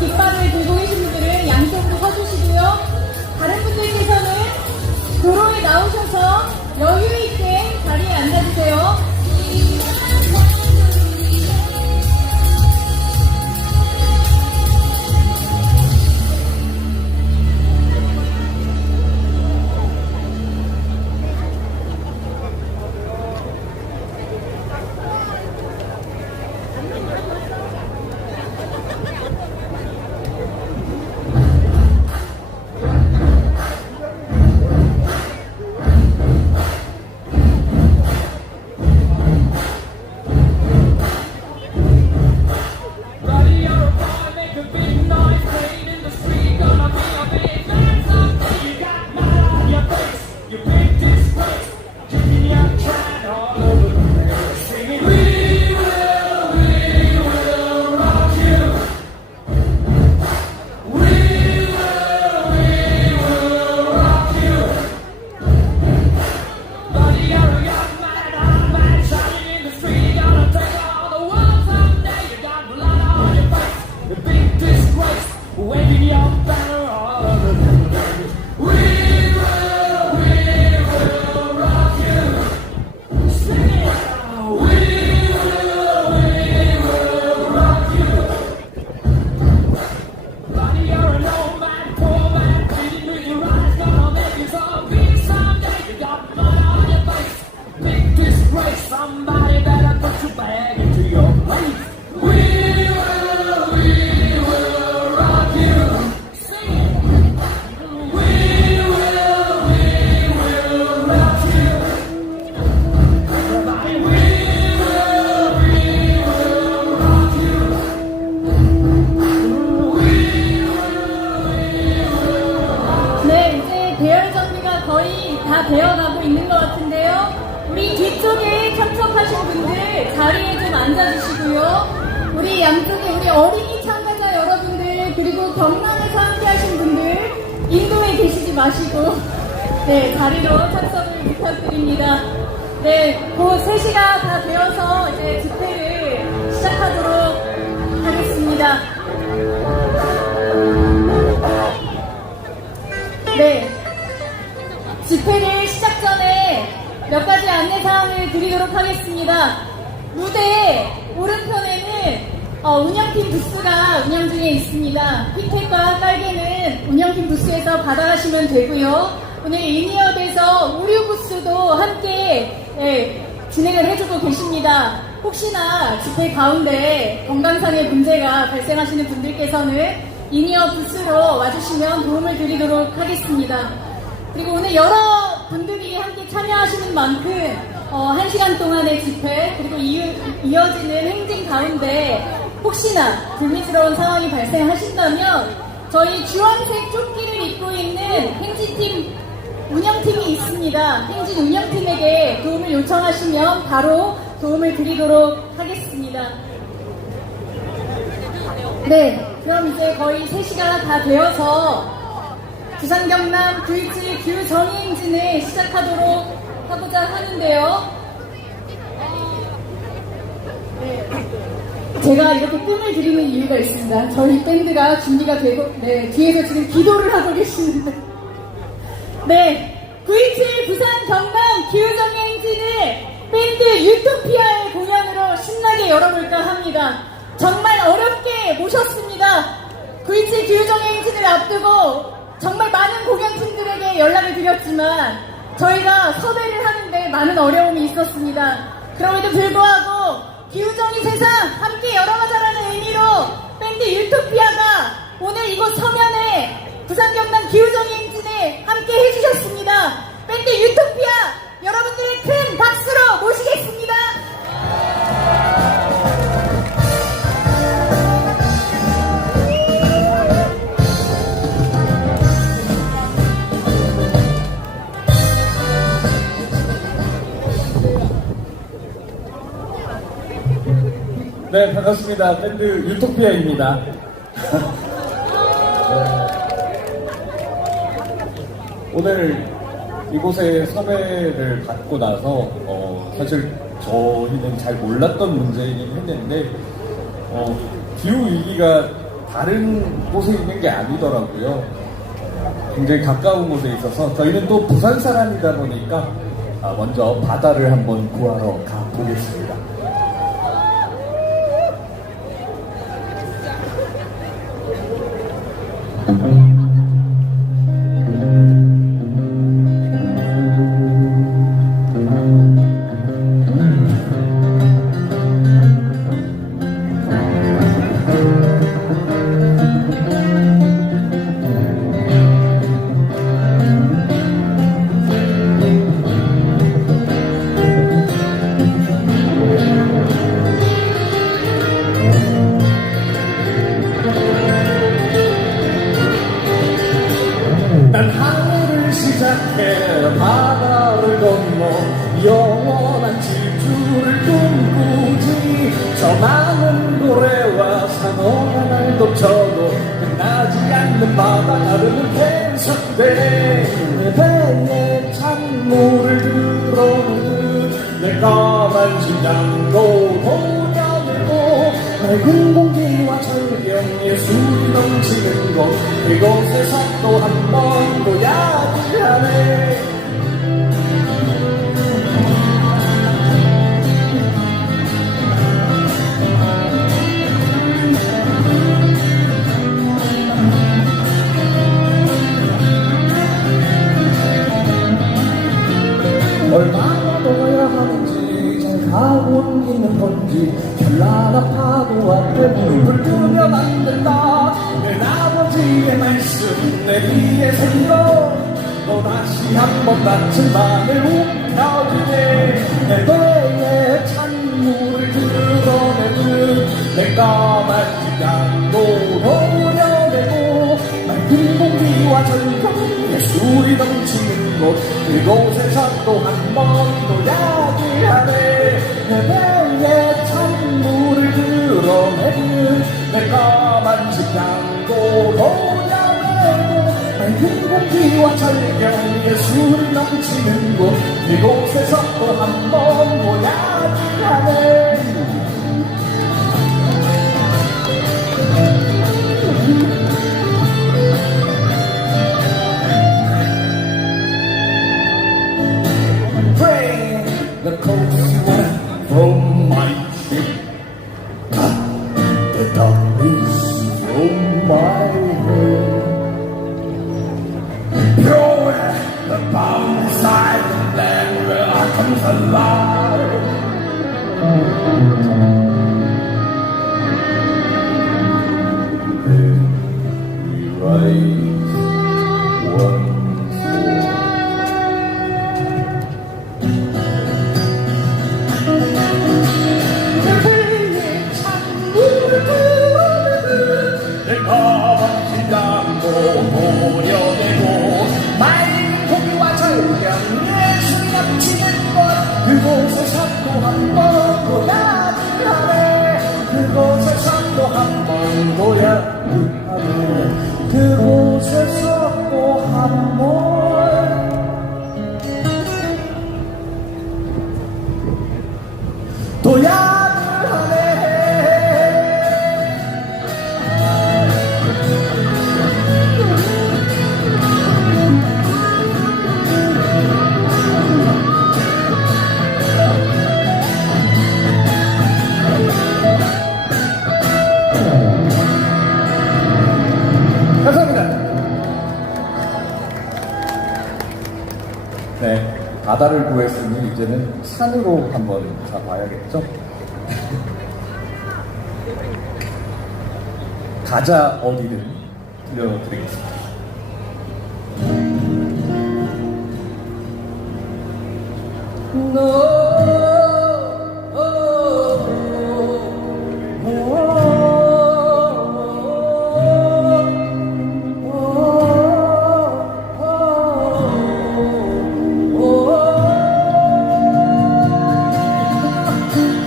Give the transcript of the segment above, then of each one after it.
깃발을 들고 계신 분들은 양쪽으로 서주시고요. 다른 분들께서는 도로에 나오셔서 여유있게 자리에 앉아주세요. Somebody better put your bag into your place. We will rock you. Sing it. We will rock you. Everybody, we will rock you. 네, 이제 대열 정리가 거의 다 되어가고 있는 것 같은데요. 우리 뒤쪽에 참석하신 분들 자리에 좀 앉아주시고요. 우리 양쪽에 우리 어린이 참가자 여러분들 그리고 경남에서 함께 하신 분들 인도에 계시지 마시고 네, 자리로 참석을 부탁드립니다. 네, 곧 3시가 다 되어서 이제 집회를 시작하도록 하겠습니다. 네, 집회를 시작 전에 몇 가지 안내사항을 드리도록 하겠습니다. 무대 오른편에는 운영팀 부스가 운영 중에 있습니다. 피켓과 깔개는 운영팀 부스에서 받아가시면 되고요. 오늘 인이어에서 의류 부스도 함께 진행을 해주고 계십니다. 혹시나 집회 가운데 건강상의 문제가 발생하시는 분들께서는 인이어 부스로 와주시면 도움을 드리도록 하겠습니다. 그리고 오늘 여러 분들이 함께 참여하시는 만큼 1시간 동안의 집회 그리고 이어지는 행진 가운데 혹시나 불미스러운 상황이 발생하신다면 저희 주황색 조끼를 입고 있는 행진팀 운영팀이 있습니다. 행진 운영팀에게 도움을 요청하시면 바로 도움을 드리도록 하겠습니다. 네, 그럼 이제 거의 3시가 다 되어서 부산 경남 9.17 기후정의 행진을 시작하도록 하고자 하는데요. 네, 제가 이렇게 뜸을 들이는 이유가 있습니다. 저희 밴드가 준비가 되고 뒤에서 지금 기도를 하고 계시는데 네, 9.17 부산 경남 기후정의 행진을 밴드 유토피아의 공연으로 신나게 열어볼까 합니다. 정말 어렵게 모셨습니다. 9.17 기후정의 행진을 앞두고 정말 많은 공연팀들에게 연락을 드렸지만 저희가 섭외를 하는데 많은 어려움이 있었습니다. 그럼에도 불구하고 기후정의 세상 함께 열어가자라는 의미로 밴드 유토피아가 오늘 이곳 서면에 부산 경남 기후정의 행진에 함께 해주셨습니다. 밴드 유토피아 여러분들의 큰 박수로 모시겠습니다. 네, 반갑습니다. 밴드 유토피아입니다. 오늘 이곳에 섭외를 받고 나서 사실 저희는 잘 몰랐던 문제이긴 했는데 기후위기가 다른 곳에 있는 게 아니더라고요. 굉장히 가까운 곳에 있어서 저희는 또 부산 사람이다 보니까 먼저 바다를 한번 구하러 가보겠습니다. 난 하늘을 시작해 바다를 건너 영원한 질주를 꿈꾸지. 저 많은 고래와 상어가 날 덮쳐도 끝나지 않는 바다 가르는 캔석대. 내 배에 찬물을 들어오듯 내 까만 심장도 도려내고 맑은 공기와 절경에 술이 넘치는 곳 그곳에서 또 한 번 도야기하네. 얼마나 더야 하는지 잘 가고 있는 건지 현란한 파도 앞에 무릎을 꿇으면 안 된다. 내 아버지의 말씀 내 귀에 새기고 또다시 한번 닫힌 맘을 움켜쥐네. 내 배에 찬물을 드러내듯 내 까만 심장도 도려내고 맑은 공기와 절경에 술이 넘치는 곳 그곳에서 또 한 번 도야기하네. 내 배에 찬물을 드러내듯 내 까만 심장도 도려내고 맑은 공기와 절경에 술이 넘치는 곳 그곳에서 또 한 번 도야기하네. The coast water from my ship, cut the dark breeze from my head. Pure the boundless island where I comes alive. Then we rise once more. 내 까만 심장도 도려내고 맑은 공기와 절경에 술이 넘치는 곳 그곳에서 또 한 번 도야기하네. 그곳에서 또 한 번 도야기하네. 그곳에서 또 한 번 도야기하네. 감사합니다. 네, 바다를 구했으니 이제는 산으로 한번 가봐야겠죠? 가자 어디든 들려드리겠습니다.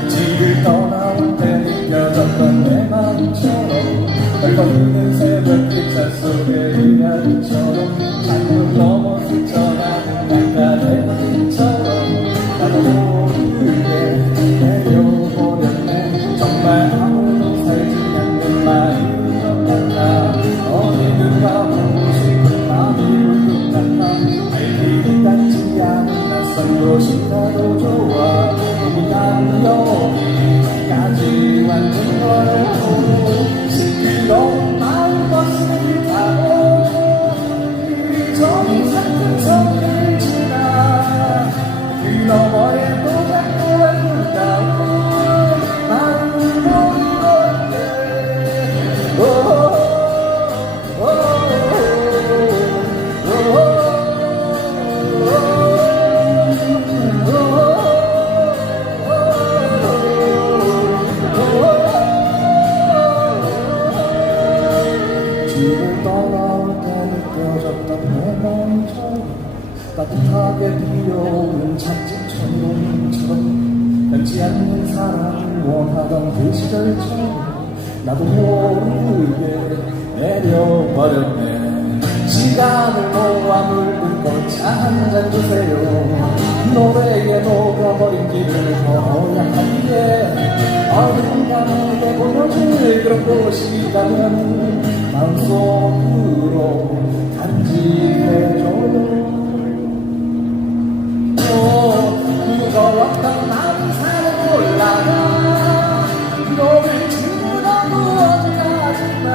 집을 떠나올 때 느껴졌던 내 마음처럼 널 새벽 기차 속에 그날처럼 창문 넘어 스쳐가는 강가의 것처럼 나도 모르게 내려버렸네. 정말 아무도 살지 않는 마음이었다. 따뜻하게 피어오른 찻집 천둥처럼 변치 않는 사랑을 원하던 그 시절처럼 나도 모르게 내려버렸네. 시간을 모아 묽은 걸차 한 잔 주세요. 노래에 녹아버린 길을 걸어야 하기에 어딘가 내게 보여줄 그런 곳이 있다면 마음속으로 간직해줘요. 무거웠던 마음 산을 올라가 너를 지우던 언제까지만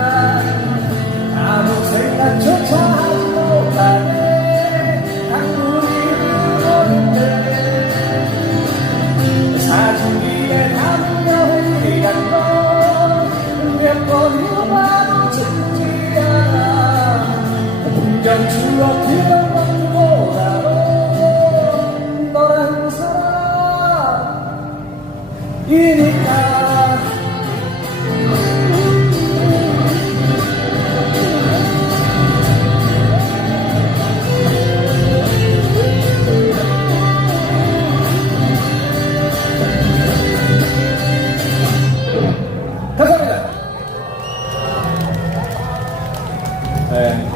아무 생각조차 하지 못하네. 강물이 흐르는데 사진기에 담은 여행이란 건몇 번이고 봐도 지지 않아. 풍경 추억 그런 것보다도 너란 사람이니까. 감사합니다. 네,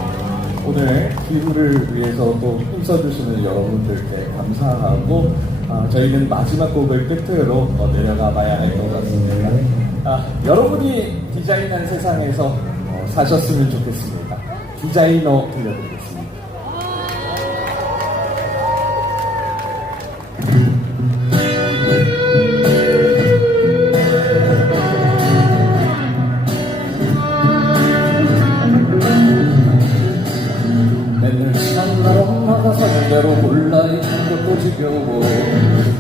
오늘 기후를 위해서 또 힘써주시는 여러분들께 감사하고 저희는 마지막 곡을 끝으로 내려가 봐야 할 것 같습니다. 여러분이 디자인한 세상에서 사셨으면 좋겠습니다. 디자이너 들려드리겠습니다. 맨날 시간날 엄마가 사준대로 골라 입는 것도 지겨워.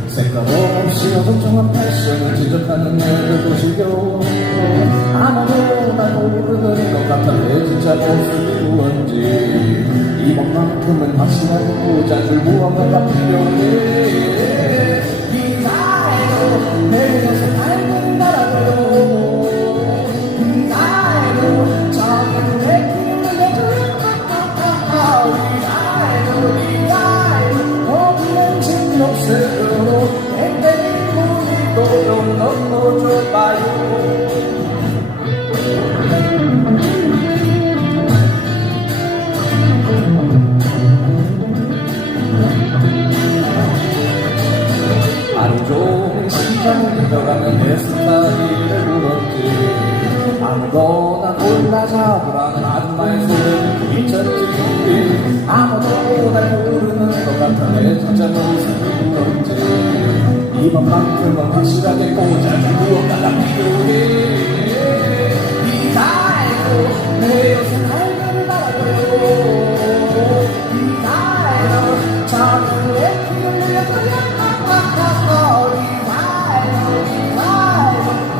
색깔 없이 어정쩡한 패션을 지적하는 애들도 지겨워. 아무도 날 모르는 것 같아. 내 진짜 모습이 뭔지 이번만큼은 확실하게 꽂아줄 무언가가 필요해. 이나에도 내 녀석 알고 말아요. 이나에도 작은 내 길을 내줘. 거기엔 진녹색으로 땡땡이 무늬도 좀 넣어줘봐요. 하루 종일 심장을 들어가는 내 스타일을 물었지. 아무거나 골라 잡으라는 아줌마의 소리를 미쳤지. 아무도 날 모르는 것 같아. 내 진짜 모습이 부럽지. 이번만큼은 확실하게 꽂아줄 무언가가 필요해. 이나에도 내 요새 할매를 바라봐요. 이나에도 작은 내 피를 늘려줘요.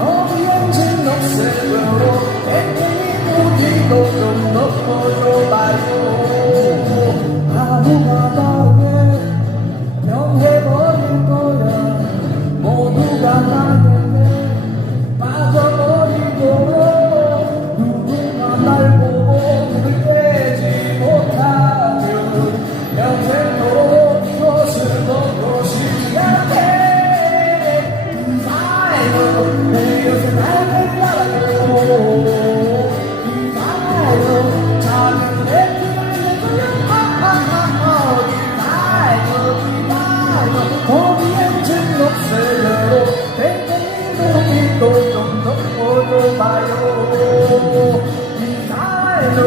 거기엔 진녹색으로 땡땡이 무늬도 좀 넣어줘봐요. 하루가 다르게 변해버릴 거야. 모두가 나에게 빠져버리도록 누군가 날 보고 눈을 떼지 못하면 평생도 이것을 먹고 싶지 않게. 내 요새 날을 바라요. 이나요 작은 내 피를 내줘요. 이나요 거기엔 진녹색으로 땡땡이 무늬도 좀 넣어줘봐요. 이나요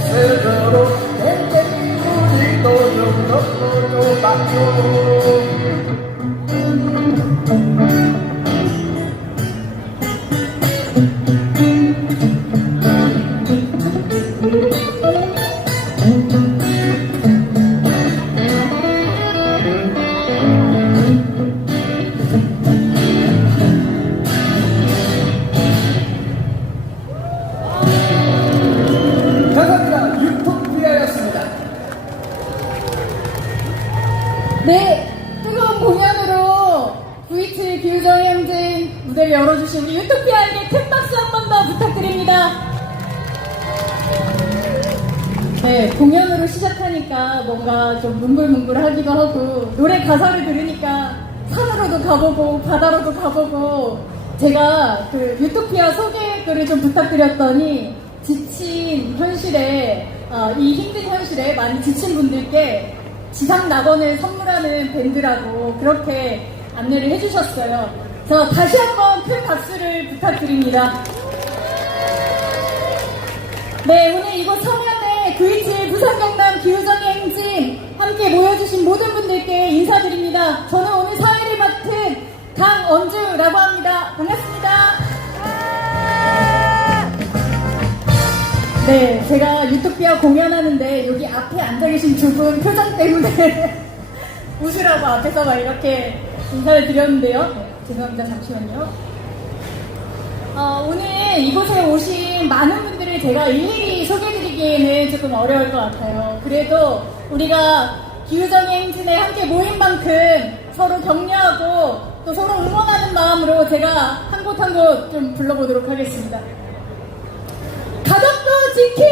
색으로 땡땡이 무늬도 좀 넣어줘봐요. 감사합니다. 유토피아였습니다. 네, 뜨거운 공연으로 네, 공연으로 시작하니까 뭔가 좀 뭉글뭉글하기도 하고 노래 가사를 들으니까 산으로도 가보고 바다로도 가보고 제가 그 유토피아 소개글을 좀 부탁드렸더니 지친 현실에 이 힘든 현실에 많이 지친 분들께 지상 낙원을 선물하는 밴드라고 그렇게 안내를 해주셨어요. 저 다시 한번 큰 박수를 부탁드립니다. 네, 오늘 이곳 서면에 V7 부산 경남 기후정의 행진 함께 모여주신 모든 분들께 인사드립니다. 저는 오늘 사회를 맡은 강언주라고 합니다. 반갑습니다. 네, 제가 유토피아 공연하는데 여기 앞에 앉아 계신 두 분 표정 때문에 웃으라고 앞에서 막 이렇게 인사를 드렸는데요. 네, 죄송합니다. 잠시만요. 오늘 이곳에 오신 많은 분들을 제가 일일이 소개해드리기에는 조금 어려울 것 같아요. 그래도 우리가 기후정의 행진에 함께 모인 만큼 서로 격려하고 또 서로 응원하는 마음으로 제가 한 곳 한 곳 좀 불러보도록 하겠습니다. 가덕도 지킴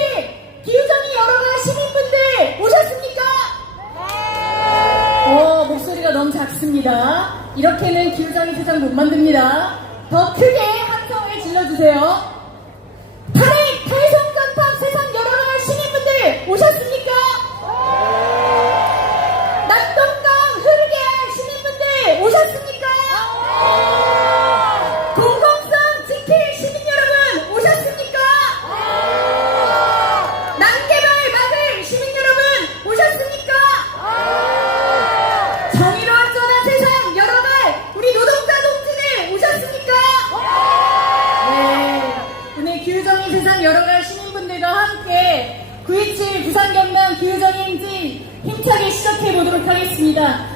기후정의 여러분 시민분들 오셨습니까? 네. 목소리가 너무 작습니다. 이렇게는 기후정의 세상 못 만듭니다. 더 크게 함성을 질러주세요. 탈송전탑 세상 여러분 시민분들 오셨습니까? 낙동강 흐르게 할 시민분들 오셨습니까? 공공성 지킬 시민 여러분 오셨습니까? 난개발 막을 시민 여러분 오셨습니까? 정의로 안전한 세상 열어갈 우리 노동자 동지들 오셨습니까? 네, 오늘 기후정의 세상 열어갈 시민분들과 함께 9.27 부산 경남 기후정의 행진 힘차게 시작해 보도록 하겠습니다.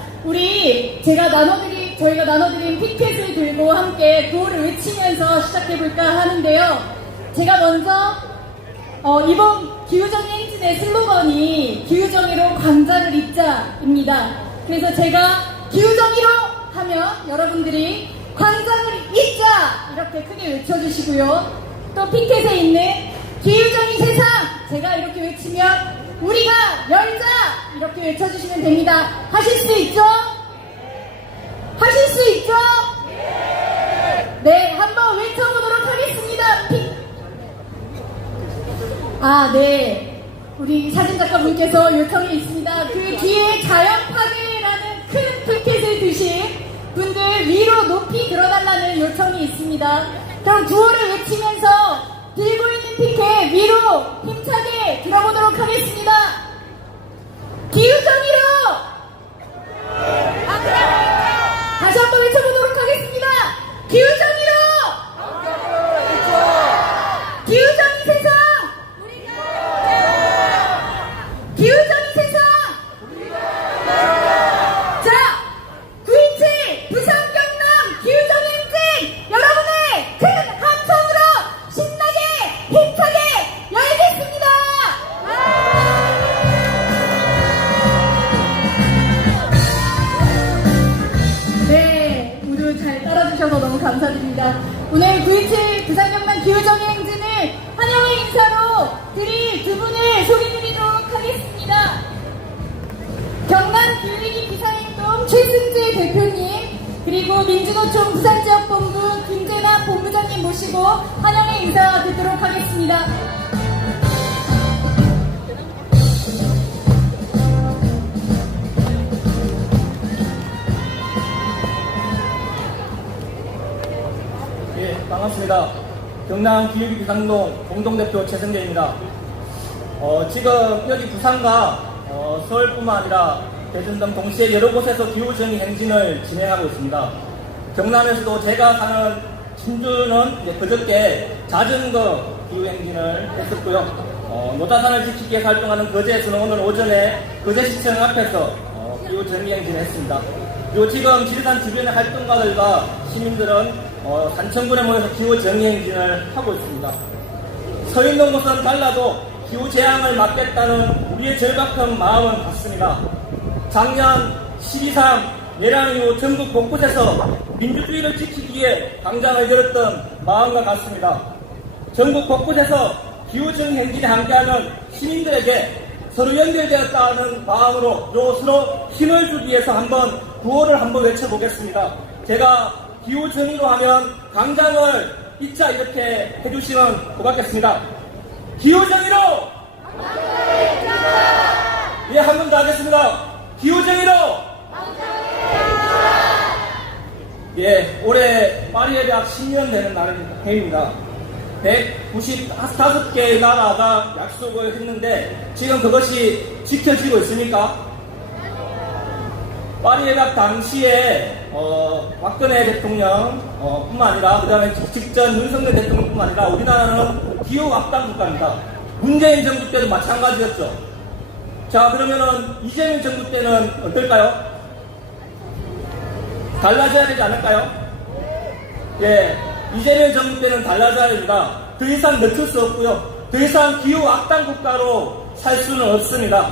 저희가 나눠드린 피켓을 들고 함께 구호를 외치면서 시작해 볼까 하는데요. 제가 먼저 이번 기후정의 행진의 슬로건이 기후정의로 광자를 잇자입니다. 그래서 제가 기후정의로 하면 여러분들이 광장을 잇자 이렇게 크게 외쳐주시고요. 또 피켓에 있는 기후정의 세상 제가 이렇게 외치면 우리가 열자 이렇게 외쳐주시면 됩니다. 하실 수 있죠? 하실 수 있죠? 네, 한번 외쳐보도록 하겠습니다. 네. 우리 사진작가분께서 요청이 있습니다. 그 뒤에 자연파괴라는 큰 피켓을 드신 분들 위로 높이 들어달라는 요청이 있습니다. 그럼 구호를 외치면서 들고 있는 피켓 위로 힘차게 들어보도록 하겠습니다. 기후정의로 다시 한번 외쳐보도록 하겠습니다. 기후정의로 기후정의 세상 기후정의 세상 자 9.27 부산 경남 기후정의 행진 여러분의 큰 함성으로 신나게 힘차게 열겠습니다. 네, 모두 잘 따라주셔서 너무 감사드립니다. 오늘 9.27 부산 경남 기후정의 행진을 환영의 인사로 드릴 두 분을 소개드리도록 하겠습니다. 경남 기후위기 비상행동 최승재 대표님 그리고 민주노총 부산지역본부 김재남 본부장님 모시고 환영의 인사 듣도록 하겠습니다. 예, 반갑습니다. 경남 기후위기 비상행동 공동대표 최승재입니다. 지금 여기 부산과 서울뿐만 아니라 대전 등 동시에 여러 곳에서 기후정의 행진을 진행하고 있습니다. 경남에서도 제가 사는 진주는 이제 그저께 자전거 기후행진을 했었고요. 노다산을 지키기 위해 활동하는 거제에서는 오늘 오전에 거제시청 앞에서 기후정의 행진을 했습니다. 그리고 지금 지리산 주변의 활동가들과 시민들은 산청군에 모여서 기후정의 행진을 하고 있습니다. 서 있는 곳은 달라도 기후재앙을 막겠다는 우리의 절박한 마음은 같습니다. 작년 12.3 내란 이후 전국 곳곳에서 민주주의를 지키기 위해 광장을 열었던 마음과 같습니다. 전국 곳곳에서 기후정의 행진에 함께하는 시민들에게 서로 연결되었다는 마음으로 서로 힘을 주기 위해서 한번 구호를 한번 외쳐보겠습니다. 제가 기후정의로 하면 강장을 잊자 이렇게 해주시면 고맙겠습니다. 기후정의로! 예, 한 번 더 하겠습니다. 기후정의로! 예, 올해 파리의 대학 10년 되는 해입니다. 195개의 나라가 약속을 했는데 지금 그것이 지켜지고 있습니까? 파리의 대학 당시에 박근혜 대통령 뿐만 아니라 그 다음에 직전 윤석열 대통령뿐만 아니라 우리나라는 기후 악당 국가입니다. 문재인 정부 때도 마찬가지였죠. 자, 그러면은 이재명 정부 때는 어떨까요? 달라져야 되지 않을까요? 예, 이재명 정부 때는 달라져야 됩니다. 더 이상 늦출 수 없고요. 더 이상 기후 악당 국가로 살 수는 없습니다.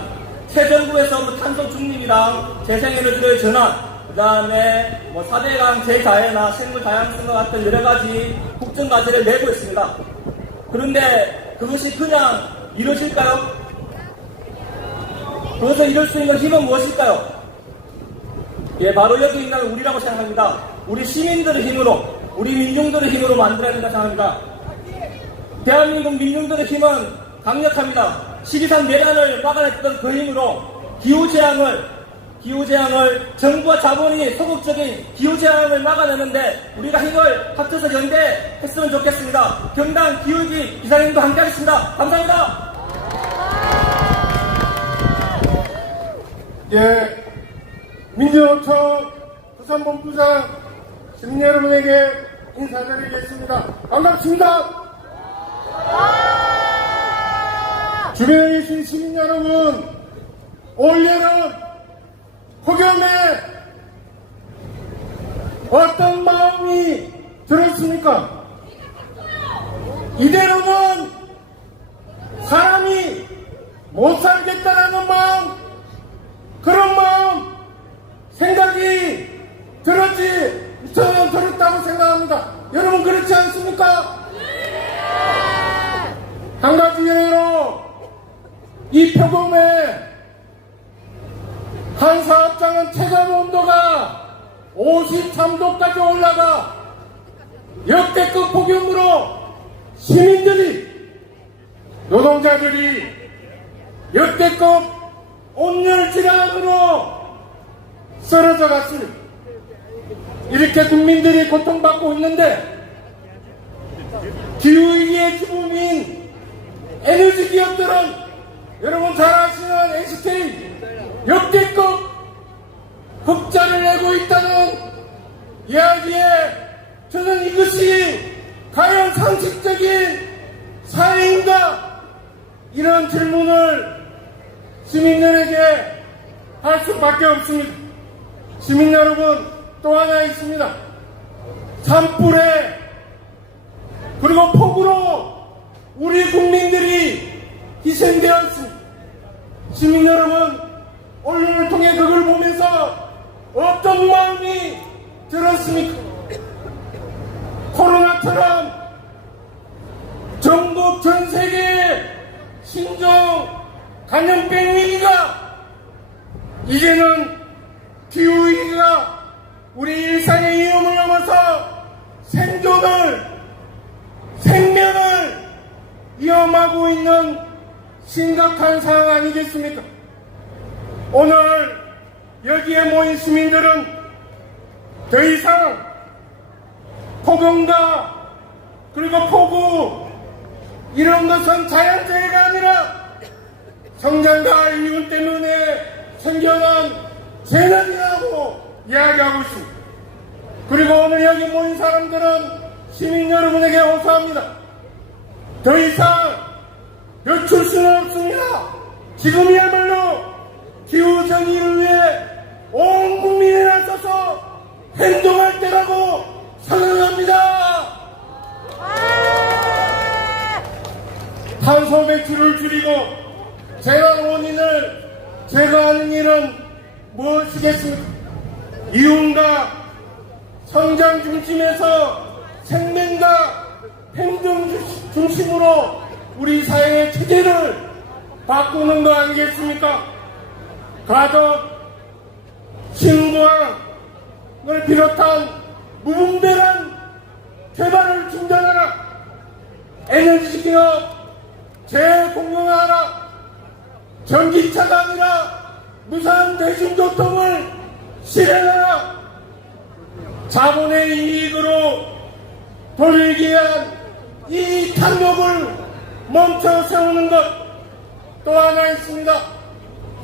새 정부에서 탄소 중립이랑 재생에너지를 전환, 그 다음에 4대강 재자해나 생물 다양성과 같은 여러 가지 국정과제를 내고 있습니다. 그런데 그것이 그냥 이루어질까요? 그것을 이룰 수 있는 힘은 무엇일까요? 예, 바로 여기 있는 우리라고 생각합니다. 우리 시민들의 힘으로, 우리 민중들의 힘으로 만들어야 된다 생각합니다. 대한민국 민중들의 힘은 강력합니다. 12.3 내란을 막아냈던 그 힘으로 기후재앙을 정부와 자본이 소극적인 기후재앙을 막아내는데 우리가 힘을 합쳐서 연대했으면 좋겠습니다. 경당 기후위기 기사님도 함께하겠습니다. 감사합니다. 예, 민주노총 부산본부장 시민 여러분에게 인사드리겠습니다. 반갑습니다. 주변에 계신 시민 여러분, 올여름 폭염에 어떤 마음이 들었습니까? 이대로는 사람이 못 살겠다라는 마음, 그런 마음, 생각이 저는 들었다고 생각합니다. 여러분 그렇지 않습니까? 한 가지 예로 이 폭염에 한 사업장은 체감 온도가 53도까지 올라가 역대급 폭염으로 시민들이, 노동자들이 역대급 온열 질환으로 쓰러져 갔습니다. 이렇게 국민들이 고통받고 있는데 기후위기의 주범인 에너지 기업들은 여러분 잘 아시는 NCT 역대급 흑자를 내고 있다는 이야기에 저는 이것이 과연 상식적인 사회인가, 이런 질문을 시민들에게 할 수밖에 없습니다. 시민 여러분, 또 하나 있습니다. 산불에 그리고 폭우로 우리 국민들이 희생되었습니다. 시민 여러분, 언론을 통해 그걸 보면서 어떤 마음이 들었습니까? 코로나처럼 전국 전 세계의 신종 감염병 위기가, 이제는 기후위기가 우리 일상의 위험을 넘어서 생명을 위험하고 있는 심각한 상황 아니겠습니까? 오늘 여기에 모인 시민들은 더 이상 폭염과 그리고 폭우, 이런 것은 자연재해가 아니라 성장과 이윤 때문에 생겨난 재난이라고 이야기하고 있습니다. 그리고 오늘 여기 모인 사람들은 시민 여러분에게 호소합니다. 더 이상 늦출 수는 없습니다. 지금이야말로 기후정의를 위해 온 국민이 나서서 행동할 때라고 선언합니다. 탄소 배출을 줄이고 재난 원인을 제거하는 일은 무엇이겠습니까? 이윤과 성장 중심에서 생명과 행동 중심으로 우리 사회의 체제를 바꾸는 거 아니겠습니까? 가족, 신고를 비롯한 무분별한 개발을 중단하라. 에너지 기업 재공용화하라. 전기차가 아니라 무상 대중교통을 실현하라. 자본의 이익으로 돌리기 위한 이 탐욕을 멈춰 세우는 것 또 하나 있습니다.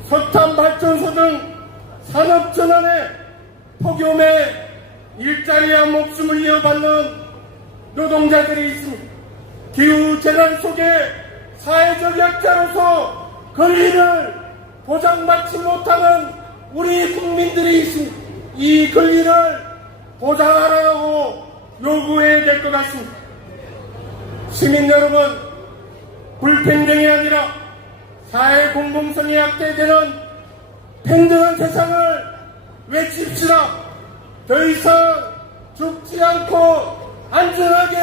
석탄 발전소 등 산업 전환에 폭염에 일자리와 목숨을 이어받는 노동자들이 있습니다. 기후재난 속에 사회적 약자로서 권리를 보장받지 못하는 우리 국민들이 있습니다. 이 권리를 보장하라고 요구해야 될 것 같습니다. 시민 여러분, 불평등이 아니라 사회 공공성이 약대되는 평등한 세상을 외칩시다. 더 이상 죽지 않고 안전하게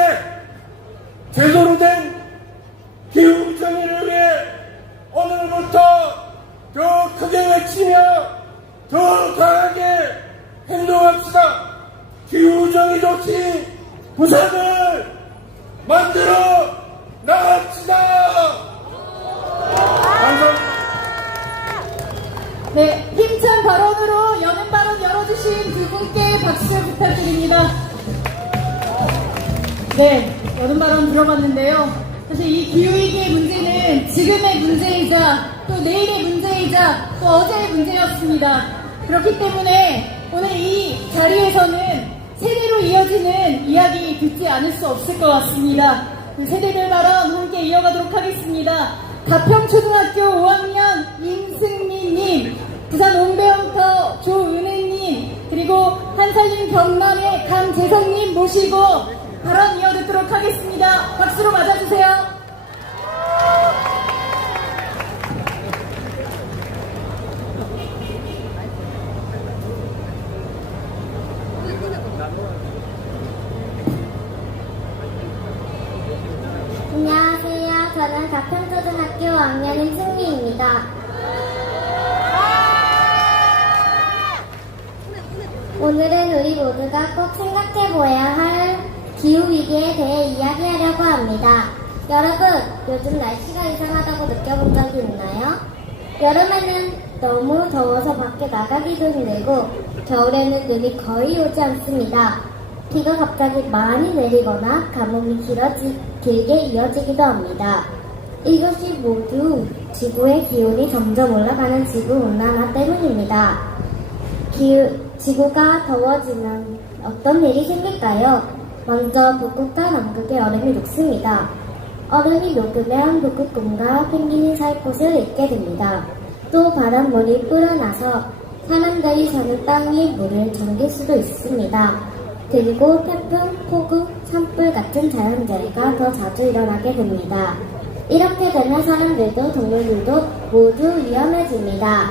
제대로 된 기후정의를 위해 오늘부터 더 크게 외치며 더 강하게 행동합시다. 기후정의 도시 부산을 만들어 나갑시다. 감사합니다. 네, 힘찬 발언으로 여는 발언 열어주신 두 분께 박수 부탁드립니다. 네, 여는 발언 들어봤는데요. 사실 이 기후위기의 문제는 지금의 문제이자 또 내일의 문제이자 또 어제의 문제였습니다. 그렇기 때문에 오늘 이 자리에서는 세대로 이어지는 이야기 듣지 않을 수 없을 것 같습니다. 그 세대별 발언 함께 이어가도록 하겠습니다. 가평초등학교 5학년 임승민님, 부산 온배영터 조은혜님, 그리고 한살림 경남의 강재성님 모시고 발언 이어듣도록 하겠습니다. 박수로 맞아주세요. 안녕하세요. 저는 가평초등학교 5학년 임승미입니다. 오늘은 우리 모두가 꼭 생각해보아야 할 기후위기에 대해 이야기하려고 합니다. 여러분, 요즘 날씨가 이상하다고 느껴본 적이 있나요? 여름에는 너무 더워서 밖에 나가기도 힘들고 겨울에는 눈이 거의 오지 않습니다. 비가 갑자기 많이 내리거나 가뭄이 길게 이어지기도 합니다. 이것이 모두 지구의 기온이 점점 올라가는 지구온난화 때문입니다. 지구가 더워지면 어떤 일이 생길까요? 먼저 북극과 남극의 얼음이 녹습니다. 얼음이 녹으면 북극곰과 펭귄이 살 곳을 잃게 됩니다. 또 바닷물이 불어나서 사람들이 사는 땅 위 물을 잠길 수도 있습니다. 그리고 태풍, 폭우, 산불 같은 자연재해가 더 자주 일어나게 됩니다. 이렇게 되면 사람들도 동물들도 모두 위험해집니다.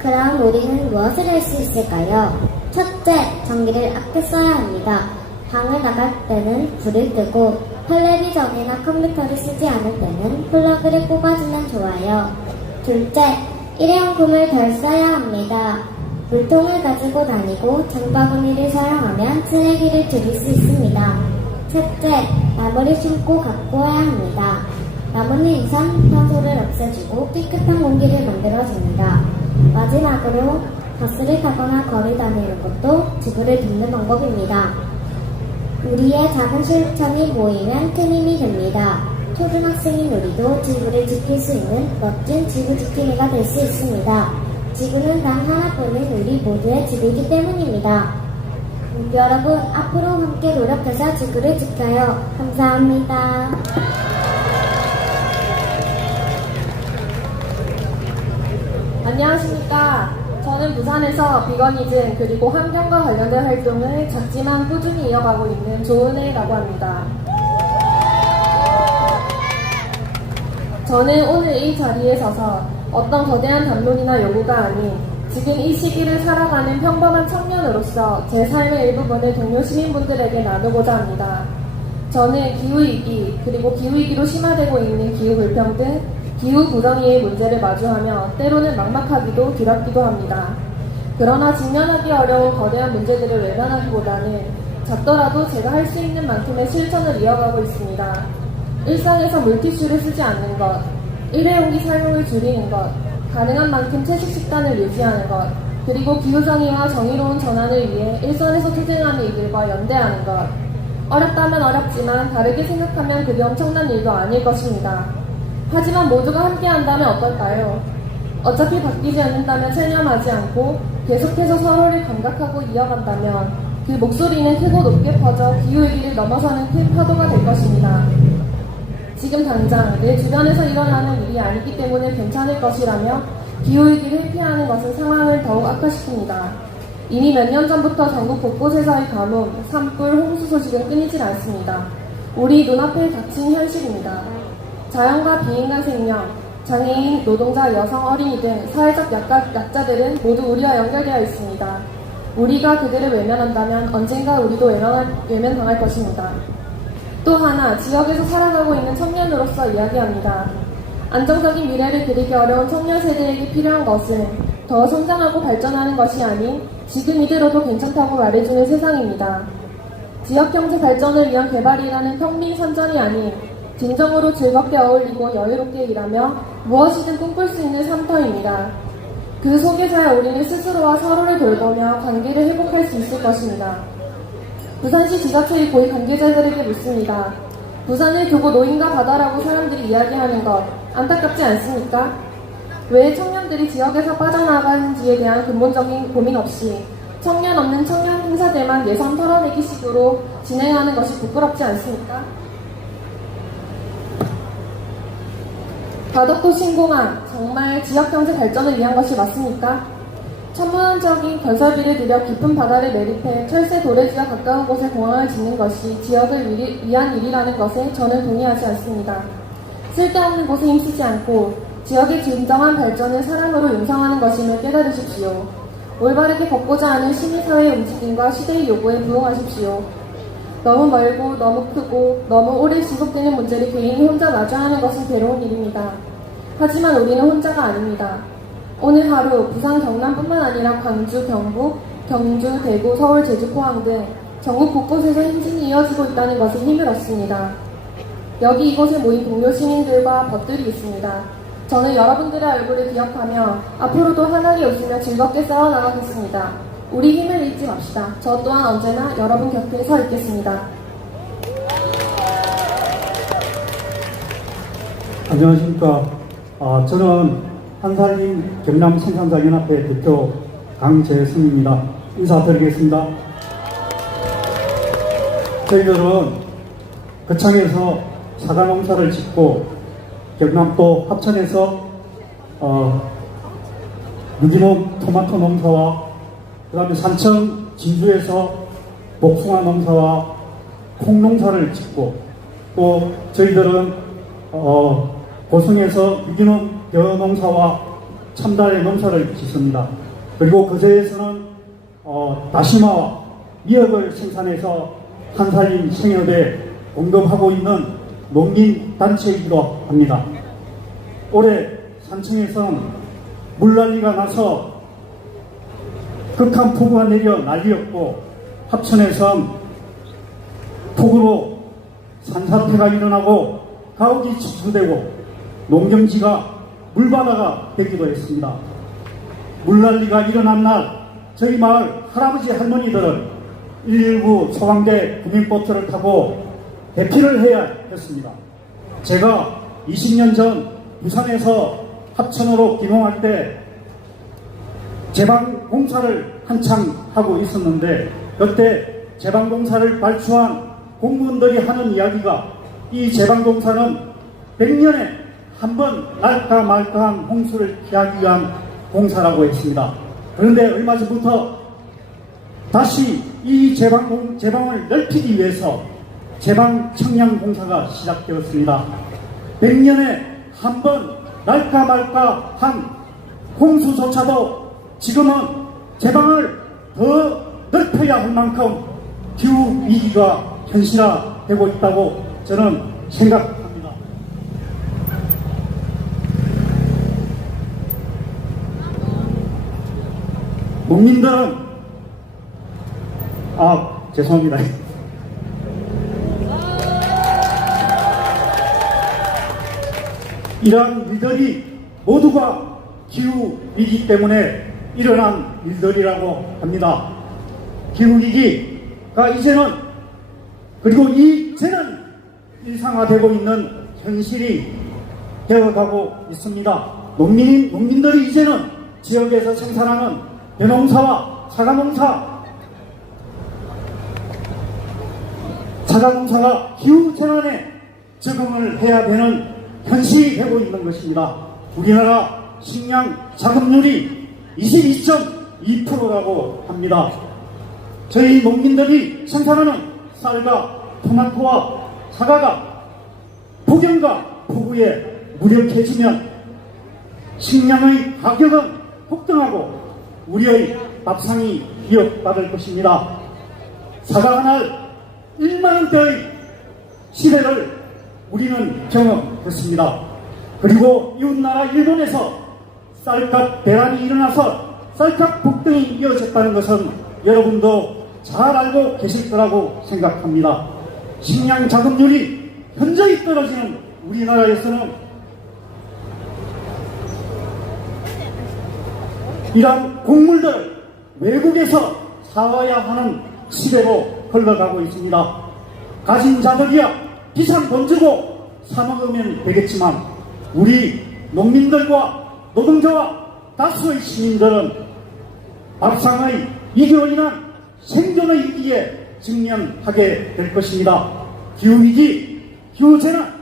그럼 우리는 무엇을 할 수 있을까요? 첫째, 전기를 아껴 써야 합니다. 방을 나갈 때는 불을 끄고 텔레비전이나 컴퓨터를 쓰지 않을 때는 플러그를 뽑아주면 좋아요. 둘째, 일회용품을 덜 써야 합니다. 물통을 가지고 다니고 장바구니를 사용하면 쓰레기를 줄일 수 있습니다. 셋째, 나무를 심고 가꾸어야 합니다. 나무는 이산화탄소를 없애주고 깨끗한 공기를 만들어줍니다. 마지막으로 버스를 타거나 걸어 다니는 것도 지구를 돕는 방법입니다. 우리의 작은 실천이 모이면 큰 힘이 됩니다. 초등학생인 우리도 지구를 지킬 수 있는 멋진 지구 지킴이가 될 수 있습니다. 지구는 단 하나뿐인 우리 모두의 집이기 때문입니다. 여러분, 앞으로 함께 노력해서 지구를 지켜요. 감사합니다. 안녕하십니까. 저는 부산에서 비거니즘 그리고 환경과 관련된 활동을 작지만 꾸준히 이어가고 있는 조은혜라고 합니다. 저는 오늘 이 자리에 서서 어떤 거대한 담론이나 요구가 아닌 지금 이 시기를 살아가는 평범한 청년으로서 제 삶의 일부분을 동료 시민분들에게 나누고자 합니다. 저는 기후위기, 그리고 기후위기로 심화되고 있는 기후불평등, 기후 부정의의 문제를 마주하며 때로는 막막하기도 두렵기도 합니다. 그러나 직면하기 어려운 거대한 문제들을 외면하기보다는 작더라도 제가 할 수 있는 만큼의 실천을 이어가고 있습니다. 일상에서 물티슈를 쓰지 않는 것, 일회용기 사용을 줄이는 것, 가능한 만큼 채식 식단을 유지하는 것, 그리고 기후정의와 정의로운 전환을 위해 일선에서 투쟁하는 이들과 연대하는 것. 어렵다면 어렵지만 다르게 생각하면 그게 엄청난 일도 아닐 것입니다. 하지만 모두가 함께한다면 어떨까요? 어차피 바뀌지 않는다면 체념하지 않고 계속해서 서로를 감각하고 이어간다면 그 목소리는 크고 높게 퍼져 기후위기를 넘어서는 큰 파도가 될 것입니다. 지금 당장 내 주변에서 일어나는 일이 아니기 때문에 괜찮을 것이라며 기후위기를 회피하는 것은 상황을 더욱 악화시킵니다. 이미 몇 년 전부터 전국 곳곳에서의 가뭄, 산불, 홍수 소식은 끊이질 않습니다. 우리 눈앞에 닥친 현실입니다. 자연과 비인간 생명, 장애인, 노동자, 여성, 어린이 등 사회적 약자들은 모두 우리와 연결되어 있습니다. 우리가 그들을 외면한다면 언젠가 우리도 외면당할 것입니다. 또 하나, 지역에서 살아가고 있는 청년으로서 이야기합니다. 안정적인 미래를 그리기 어려운 청년 세대에게 필요한 것은 더 성장하고 발전하는 것이 아닌 지금 이대로도 괜찮다고 말해주는 세상입니다. 지역경제 발전을 위한 개발이라는 평민 선전이 아닌 진정으로 즐겁게 어울리고 여유롭게 일하며 무엇이든 꿈꿀 수 있는 삶터입니다. 그 속에서야 우리는 스스로와 서로를 돌보며 관계를 회복할 수 있을 것입니다. 부산시 지자체의 고위 관계자들에게 묻습니다. 부산을 두고 노인과 바다라고 사람들이 이야기하는 것 안타깝지 않습니까? 왜 청년들이 지역에서 빠져나가는지에 대한 근본적인 고민 없이 청년 없는 청년 행사들만 예산 털어내기 식으로 진행하는 것이 부끄럽지 않습니까? 바덕도 신공항, 정말 지역경제 발전을 위한 것이 맞습니까? 천문학적인 건설비를 들여 깊은 바다를 매립해 철새 도래지와 가까운 곳에 공항을 짓는 것이 지역을 위한 일이라는 것에 저는 동의하지 않습니다. 쓸데없는 곳에 힘쓰지 않고 지역의 진정한 발전을 사랑으로 융성하는 것임을 깨달으십시오. 올바르게 걷고자 하는 시민사회의 움직임과 시대의 요구에 부응하십시오. 너무 멀고 너무 크고 너무 오래 지속되는 문제를 개인이 혼자 마주하는 것은 괴로운 일입니다. 하지만 우리는 혼자가 아닙니다. 오늘 하루 부산 경남뿐만 아니라 광주, 경북, 경주, 대구, 서울, 제주, 포항 등 전국 곳곳에서 행진이 이어지고 있다는 것에 힘을 얻습니다. 여기 이곳에 모인 동료 시민들과 벗들이 있습니다. 저는 여러분들의 얼굴을 기억하며 앞으로도 환하게 웃으며 즐겁게 싸워나가겠습니다. 우리 힘을 잃지 맙시다. 저 또한 언제나 여러분 곁에 서 있겠습니다. 안녕하십니까. 저는 한살림 경남 생산자연합회 대표 강재승입니다. 인사드리겠습니다. 저희들은 거창에서 사과 농사를 짓고 경남도 합천에서 유기농 토마토 농사와 그 다음에 산청 진주에서 복숭아 농사와 콩 농사를 짓고 또 저희들은 고성에서 유기농 벼 농사와 참다래 농사를 짓습니다. 그리고 거제에서는 다시마와 미역을 생산해서 한살림 생협에 공급하고 있는 농민단체이기도 합니다. 올해 산청에서는 물난리가 나서 극한 폭우가 내려 난리였고 합천에선 폭우로 산사태가 일어나고 가옥이 침수되고 농경지가 물바다가 되기도 했습니다. 물난리가 일어난 날 저희 마을 할아버지 할머니들은 119 소방대 구명보트를 타고 대피를 해야 했습니다. 제가 20년 전 부산에서 합천으로 귀농할 때 제방공사를 한창 하고 있었는데 그때 제방공사를 발주한 공무원들이 하는 이야기가 이 제방공사는 100년에 한 번 날까 말까한 홍수를 피하기 위한 공사라고 했습니다. 그런데 얼마 전부터 다시 이 제방을 넓히기 위해서 제방 청량공사가 시작되었습니다. 100년에 한 번 날까 말까 한 홍수조차도 지금은 제방을 더 넓혀야 할 만큼 기후 위기가 현실화되고 있다고 저는 생각합니다. 농민들은 죄송합니다. 이러한 일들이 모두가 기후위기 때문에 일어난 일들이라고 합니다. 기후위기가 이제는, 그리고 이제는 일상화되고 있는 현실이 되어가고 있습니다. 농민들이 이제는 지역에서 생산하는 벼농사와 사과농사가 기후재난에 적응을 해야 되는 현실이 되고 있는 것입니다. 우리나라 식량 자급률이 22.2%라고 합니다. 저희 농민들이 생산하는 쌀과 토마토와 사과가 폭염과 폭우에 무력해지면 식량의 가격은 폭등하고 우리의 밥상이 위협받을 것입니다. 사과 한 알 1만원대의 시대를 우리는 경험했습니다. 그리고 이웃나라 일본에서 쌀값 대란이 일어나서 쌀값 폭등이 이어졌다는 것은 여러분도 잘 알고 계실 거라고 생각합니다. 식량 자급률이 현저히 떨어지는 우리나라에서는 이러한 곡물들을 외국에서 사와야 하는 시대로 흘러가고 있습니다. 가진 자들이야 비싼 돈 주고 사 먹으면 되겠지만 우리 농민들과 노동자와 다수의 시민들은 밥상의 위기로 인한 생존의 위기에 직면하게 될 것입니다. 기후위기, 기후재난,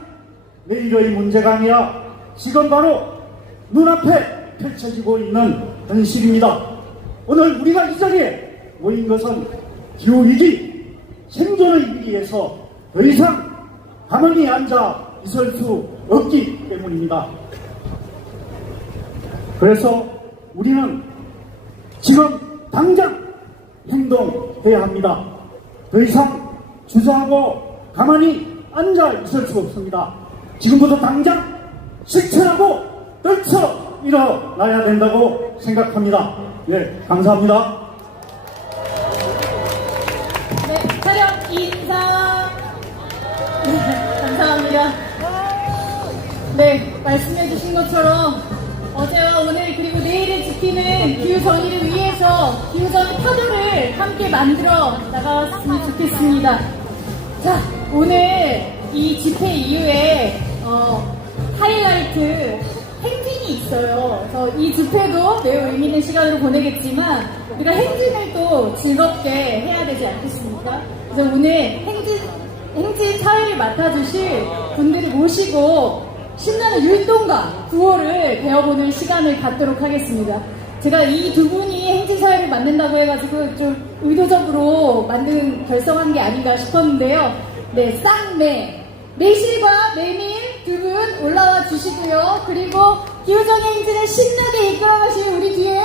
내일의 문제가 아니라 지금 바로 눈앞에 펼쳐지고 있는 현실입니다. 오늘 우리가 이 자리에 모인 것은 기후위기, 생존의 위기에서 더 이상 가만히 앉아 있을 수 없기 때문입니다. 그래서 우리는 지금 당장 행동해야 합니다. 더 이상 주저하고 가만히 앉아 있을 수 없습니다. 지금부터 당장 실천하고 떨쳐 일어나야 된다고 생각합니다. 네, 감사합니다. 네, 촬영 인사. 네, 감사합니다. 네, 말씀해주신 것처럼 어제와 오늘 그리고 내일을 지키는 기후정의를 위해서 기후정의 파도를 함께 만들어 나갔으면 좋겠습니다. 자, 오늘 이 집회 이후에 하이라이트 행진이 있어요. 그래서 이 집회도 매우 의미 있는 시간으로 보내겠지만 우리가 행진을 또 즐겁게 해야 되지 않겠습니까? 그래서 오늘 행진 사회를 맡아주실 분들을 모시고 신나는 율동과 구호를 배워보는 시간을 갖도록 하겠습니다. 제가 이 두 분이 행진사회를 만든다고 해가지고 좀 의도적으로 결성한 게 아닌가 싶었는데요. 네, 쌍매, 매실과 매민 두 분 올라와 주시고요. 그리고 기후정의 행진을 신나게 이끌어가실 우리 뒤에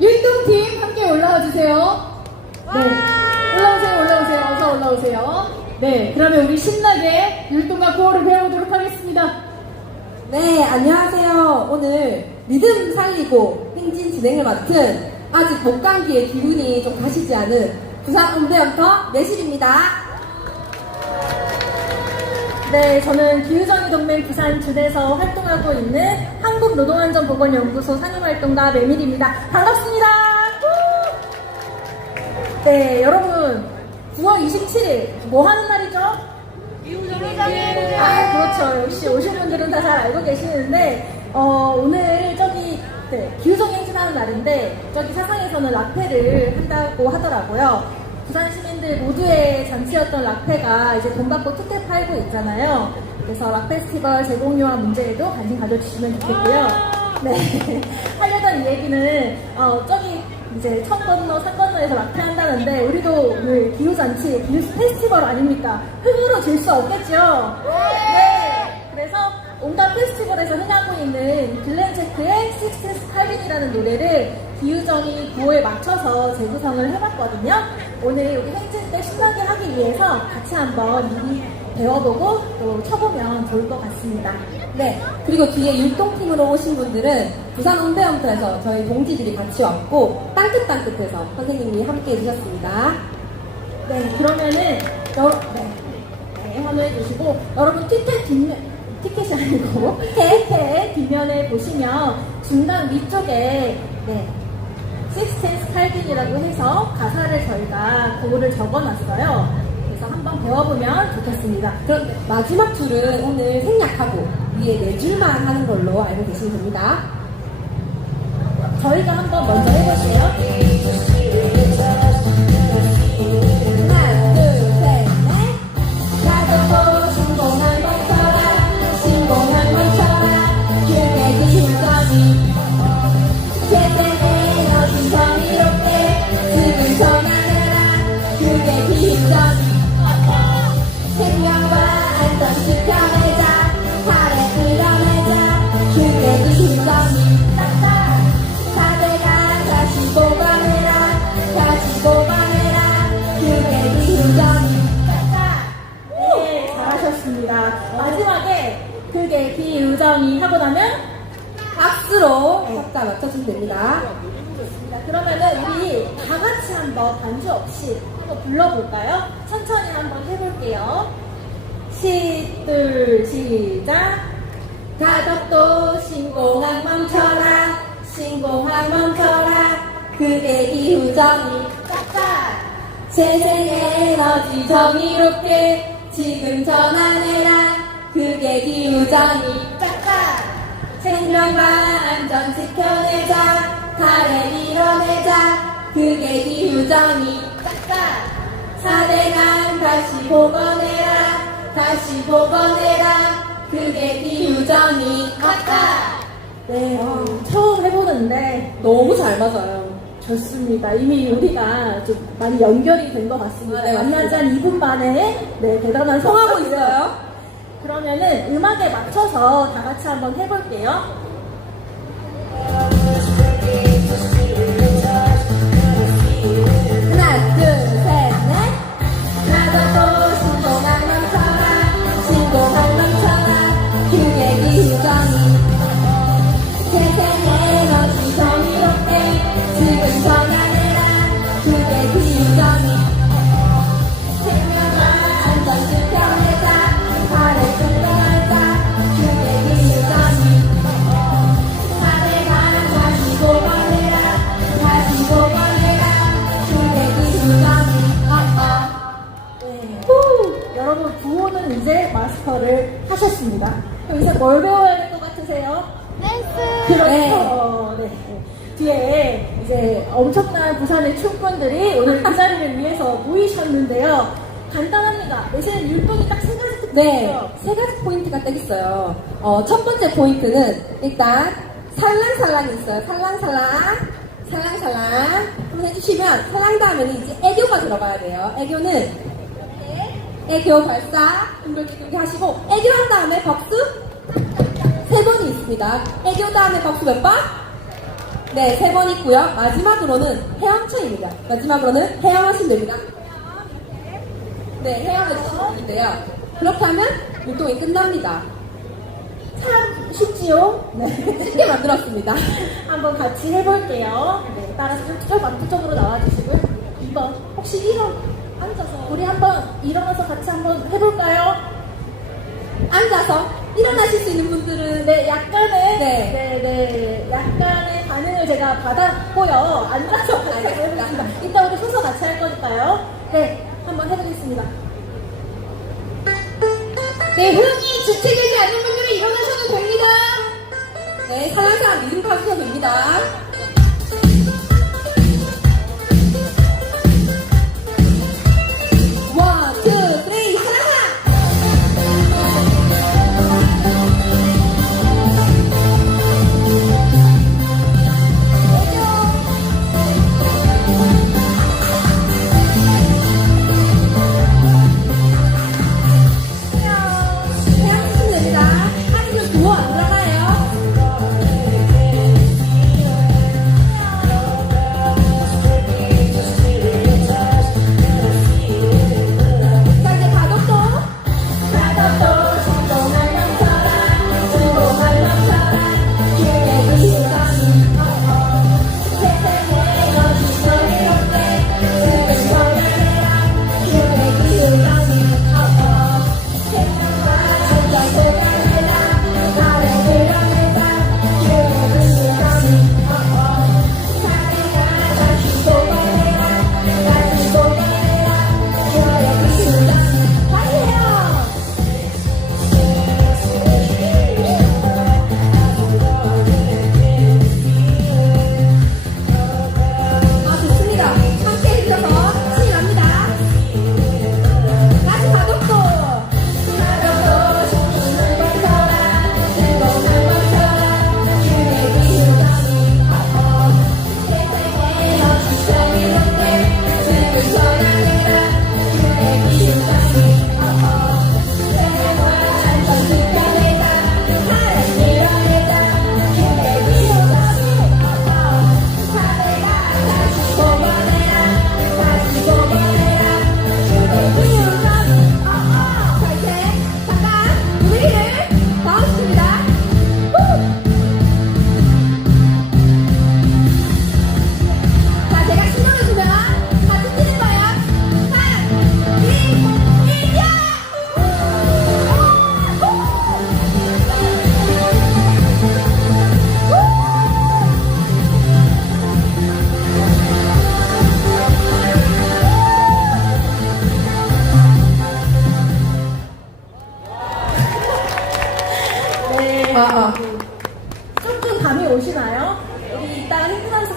율동팀 함께 올라와 주세요. 네, 올라오세요. 어서 올라오세요. 네, 그러면 우리 신나게 율동과 구호를 배워보도록 하겠습니다. 네, 안녕하세요. 오늘 리듬 살리고 행진 진행을 맡은 아직 목감기의 기분이 좀 가시지 않은 부산 음대연터 매실입니다. 네, 저는 기후정의동맹 부산 주대에서 활동하고 있는 한국노동안전보건연구소 상임활동가 매밀입니다. 반갑습니다. 네, 여러분 9월 27일 뭐 하는 날이죠? 그렇죠. 역시 오신 분들은 다 잘 알고 계시는데 오늘 기후정의 행진하는 날인데 저기 사상에서는 락페를 한다고 하더라고요. 부산 시민들 모두의 잔치였던 락페가 이제 돈 받고 특혜 팔고 있잖아요. 그래서 락페스티벌 제공료와 문제에도 관심 가져주시면 좋겠고요. 네, 하려던 이 얘기는 저기 이제 천 건너 산 건너에서 락페 한다는데 우리도 오늘 기후잔치, 기후페스티벌 아닙니까? 흙으로 질 수 없겠죠? 네, 그래서 온갖 페스티벌에서 흥하고 있는 글렌체크의 Sixteen Calvin이라는 노래를 기후정의 구호에 맞춰서 재구성을 해봤거든요. 오늘 여기 행진 때 신나게 하기 위해서 같이 한번 미리 배워보고 또 쳐보면 좋을 것 같습니다. 네. 그리고 뒤에 율동팀으로 오신 분들은 부산 엉배영터에서 저희 동지들이 같이 왔고 땅끝땅끝해서 선생님이 함께 해주셨습니다. 네, 그러면은 환호해 주시고 여러분 티켓이 아니고 티켓 뒷면에 보시면 중간 위쪽에 식스텐 스칼딘이라고 해서 가사를 저희가 그거를 적어놨어요. 그래서 한번 배워보면 좋겠습니다. 그럼 마지막 줄은 오늘 생략하고 위에 4줄만 하는 걸로 알고 계시면 됩니다. 저희가 한번 먼저 해볼게요. 하나, 둘, 셋, 넷. 가져도 신공한 멈춰라, 신공한 멈춰라. 그게 기운점이 세상에 너진 정의롭게 습을 전하느라. 그게 기운점이 생명과 안전 지켜내자, 살에 끌어내자. 그게 기운점이 사대가 다시 보관해라, 다시 보관해라. 그게 기운점이 네, 잘하셨습니다. 마지막에 그게 기우정이 하고 나면 박수로 박자 맞춰주면 됩니다. 좋습니다. 그러면은 우리 다 같이 한번 반주 없이 한번 불러볼까요? 천천히 한번 해볼게요. 시작. 가덕도 신공항 멈춰라, 신공항 멈춰라. 그게 기우정이 재생의 에너지 정의롭게 지금 전환해라. 그게 기우정이 생명과 안전 지켜내자, 달에 밀어내자. 그게 기우정이 사대강 다시 복원해라, 다시 복원해라. 그게 기우정이 네, 처음 해보는데 너무 잘 맞아요. 좋습니다. 이미 우리가 좀 많이 연결이 된 것 같습니다. 네, 만난 지 한 2분 만에 대단한 통하고 성과고요. 있어요. 그러면은 음악에 맞춰서 다 같이 한번 해볼게요. 하나, 둘, 셋, 넷. 가덕도 신공항 멈춰라, 신공항 멈춰라. 그게 기우정이 세상의 에너지 정의롭게 지금 전환해라. 그게 기우정이 생명과 안전 지켜내자, 발을 끌어내자. 그게 기우정이 사대강 다시 복원해라, 다시 복원해라. 그게 기우정이 여러분 구호는 이제 마스터를 하셨습니다. 그럼 이제 뭘 배워야 될 것 같으세요? 그렇죠. 네. 뒤에 이제 엄청난 부산의 춤꾼들이 오늘 그 자리를 위해서 모이셨는데요. 간단합니다. 내시는 율동이 딱 세 가지 특징이 네, 있어요. 세 가지 포인트가 딱 있어요. 첫 번째 포인트는 일단 살랑살랑이 있어요. 살랑살랑, 살랑살랑. 한번 해주시면 살랑 다음에는 이제 애교가 들어가야 돼요. 애교는 애교 발사 이렇게 하시고 애교 한 다음에 박수 3번이 있습니다. 애교 다음에 박수 몇 번? 네, 3번 있고요. 마지막으로는 헤엄쳐입니다. 마지막으로는 헤엄하시면 됩니다. 네, 헤엄해 주시면 되는데요. 그렇게 하면 율동이 끝납니다. 참 쉽지요? 네. 쉽게 만들었습니다. 한번 같이 해볼게요. 네, 따라서 좀 앞쪽으로 나와주시고요. 2번. 혹시 앉아서 우리 한번 일어나서 같이 한번 해볼까요? 앉아서 일어나실 수 있는 분들은 네, 약간의 네. 약간의 반응을 제가 받았고요. 앉아서 같이 해보겠습니다. 이따 우리 서서 같이 할 거니까요. 네, 한번 해보겠습니다. 네, 흥이 주체되지 않는 분들은 일어나셔도 됩니다. 네, 살랑살랑 리듬 타주셔도 됩니다. 원, 투, 쓰리, 살랑살랑! 헤엄치시면 됩니다. 하시면 구호 안 들어가요.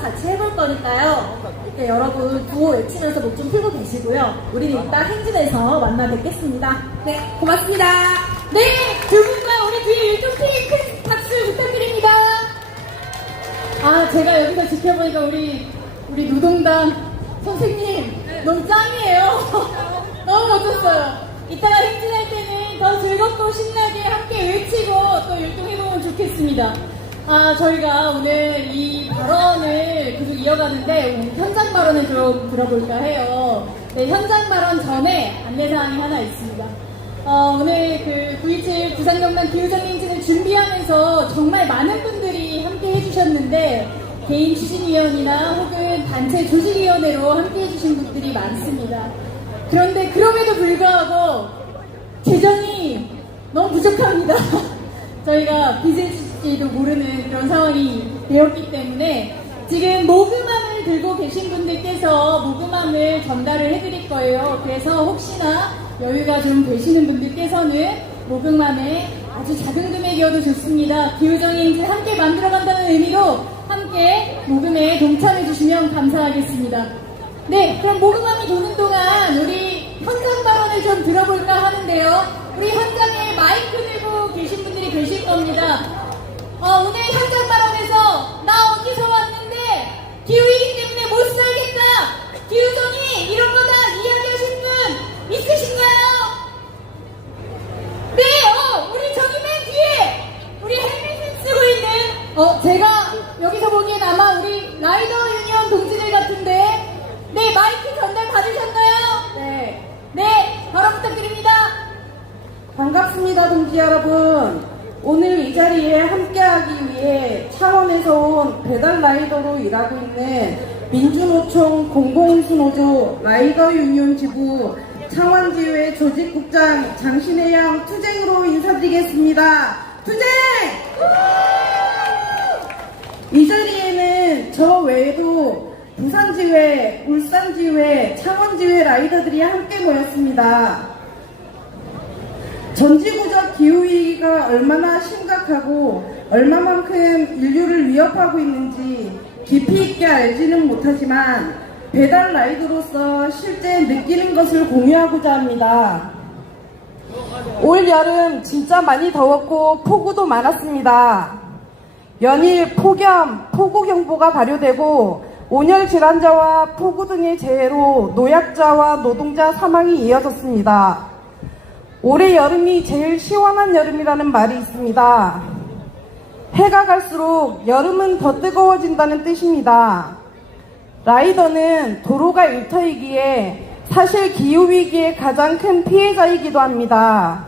같이 해볼 거니까요. 네, 여러분 구호 외치면서 목 좀 풀고 계시고요. 우리는 이따 행진에서 만나 뵙겠습니다. 네, 고맙습니다. 네, 두 분과 우리 뒤에 일종팀 큰 박수 부탁드립니다. 아, 제가 여기서 지켜보니까 우리 노동당 선생님 너무 짱이에요. 너무 멋졌어요. 이따가 행진할 때는 더 즐겁고 신나게 함께 외치고 또 율동해보면 좋겠습니다. 아, 저희가 오늘 이 발언을 계속 이어가는데 오늘 현장 발언을 좀 들어볼까 해요. 네, 현장 발언 전에 안내사항이 하나 있습니다. 오늘 그 9.27 부산경남 기후정행진을 준비하면서 정말 많은 분들이 함께 해주셨는데 개인 추진위원이나 혹은 단체 조직위원회로 함께 해주신 분들이 많습니다. 그런데 그럼에도 불구하고 재정이 너무 부족합니다. 저희가 빚을지도 모르는 그런 상황이 되었기 때문에 지금 모금함을 들고 계신 분들께서 모금함을 전달을 해드릴 거예요. 그래서 혹시나 여유가 좀 되시는 분들께서는 모금함에 아주 작은 금액이어도 좋습니다. 기후정행진 함께 만들어간다는 의미로 함께 모금에 동참해 주시면 감사하겠습니다. 네, 그럼 모금함이 도는 동안 우리 현장 발언을 좀 들어볼까 하는데요. 우리 현장에 마이크 들고 계신 분들이 계실 겁니다. 오늘 현장 발언에서 나 어디서 왔는데 기후위기 때문에 못 살겠다, 기후정의 이런 거다 이야기하신 분 있으신가요? 네, 우리 저기 맨 뒤에 우리 헬멧을 쓰고 있는 제가 여기서 보기엔 아마 우리 라이더 유니언 동지들 같은데, 네, 마이크 전달 받으셨나요? 네, 바로 부탁드립니다. 반갑습니다, 동지 여러분. 오늘 이 자리에 함께하기 위해 창원에서 온 배달 라이더로 일하고 있는 민주노총 공공운수노조 라이더 유니온 지부 창원지회 조직국장 장신혜양 투쟁으로 인사드리겠습니다. 투쟁! 이 자리에는 저 외에도 부산지회, 울산지회, 창원지회 라이더들이 함께 모였습니다. 전지구적 기후위기가 얼마나 심각하고 얼마만큼 인류를 위협하고 있는지 깊이 있게 알지는 못하지만 배달 라이더로서 실제 느끼는 것을 공유하고자 합니다. 올 여름 진짜 많이 더웠고 폭우도 많았습니다. 연일 폭염, 폭우경보가 발효되고 온열 질환자와 폭우 등의 재해로 노약자와 노동자 사망이 이어졌습니다. 올해 여름이 제일 시원한 여름이라는 말이 있습니다. 해가 갈수록 여름은 더 뜨거워진다는 뜻입니다. 라이더는 도로가 일터이기에 사실 기후위기의 가장 큰 피해자이기도 합니다.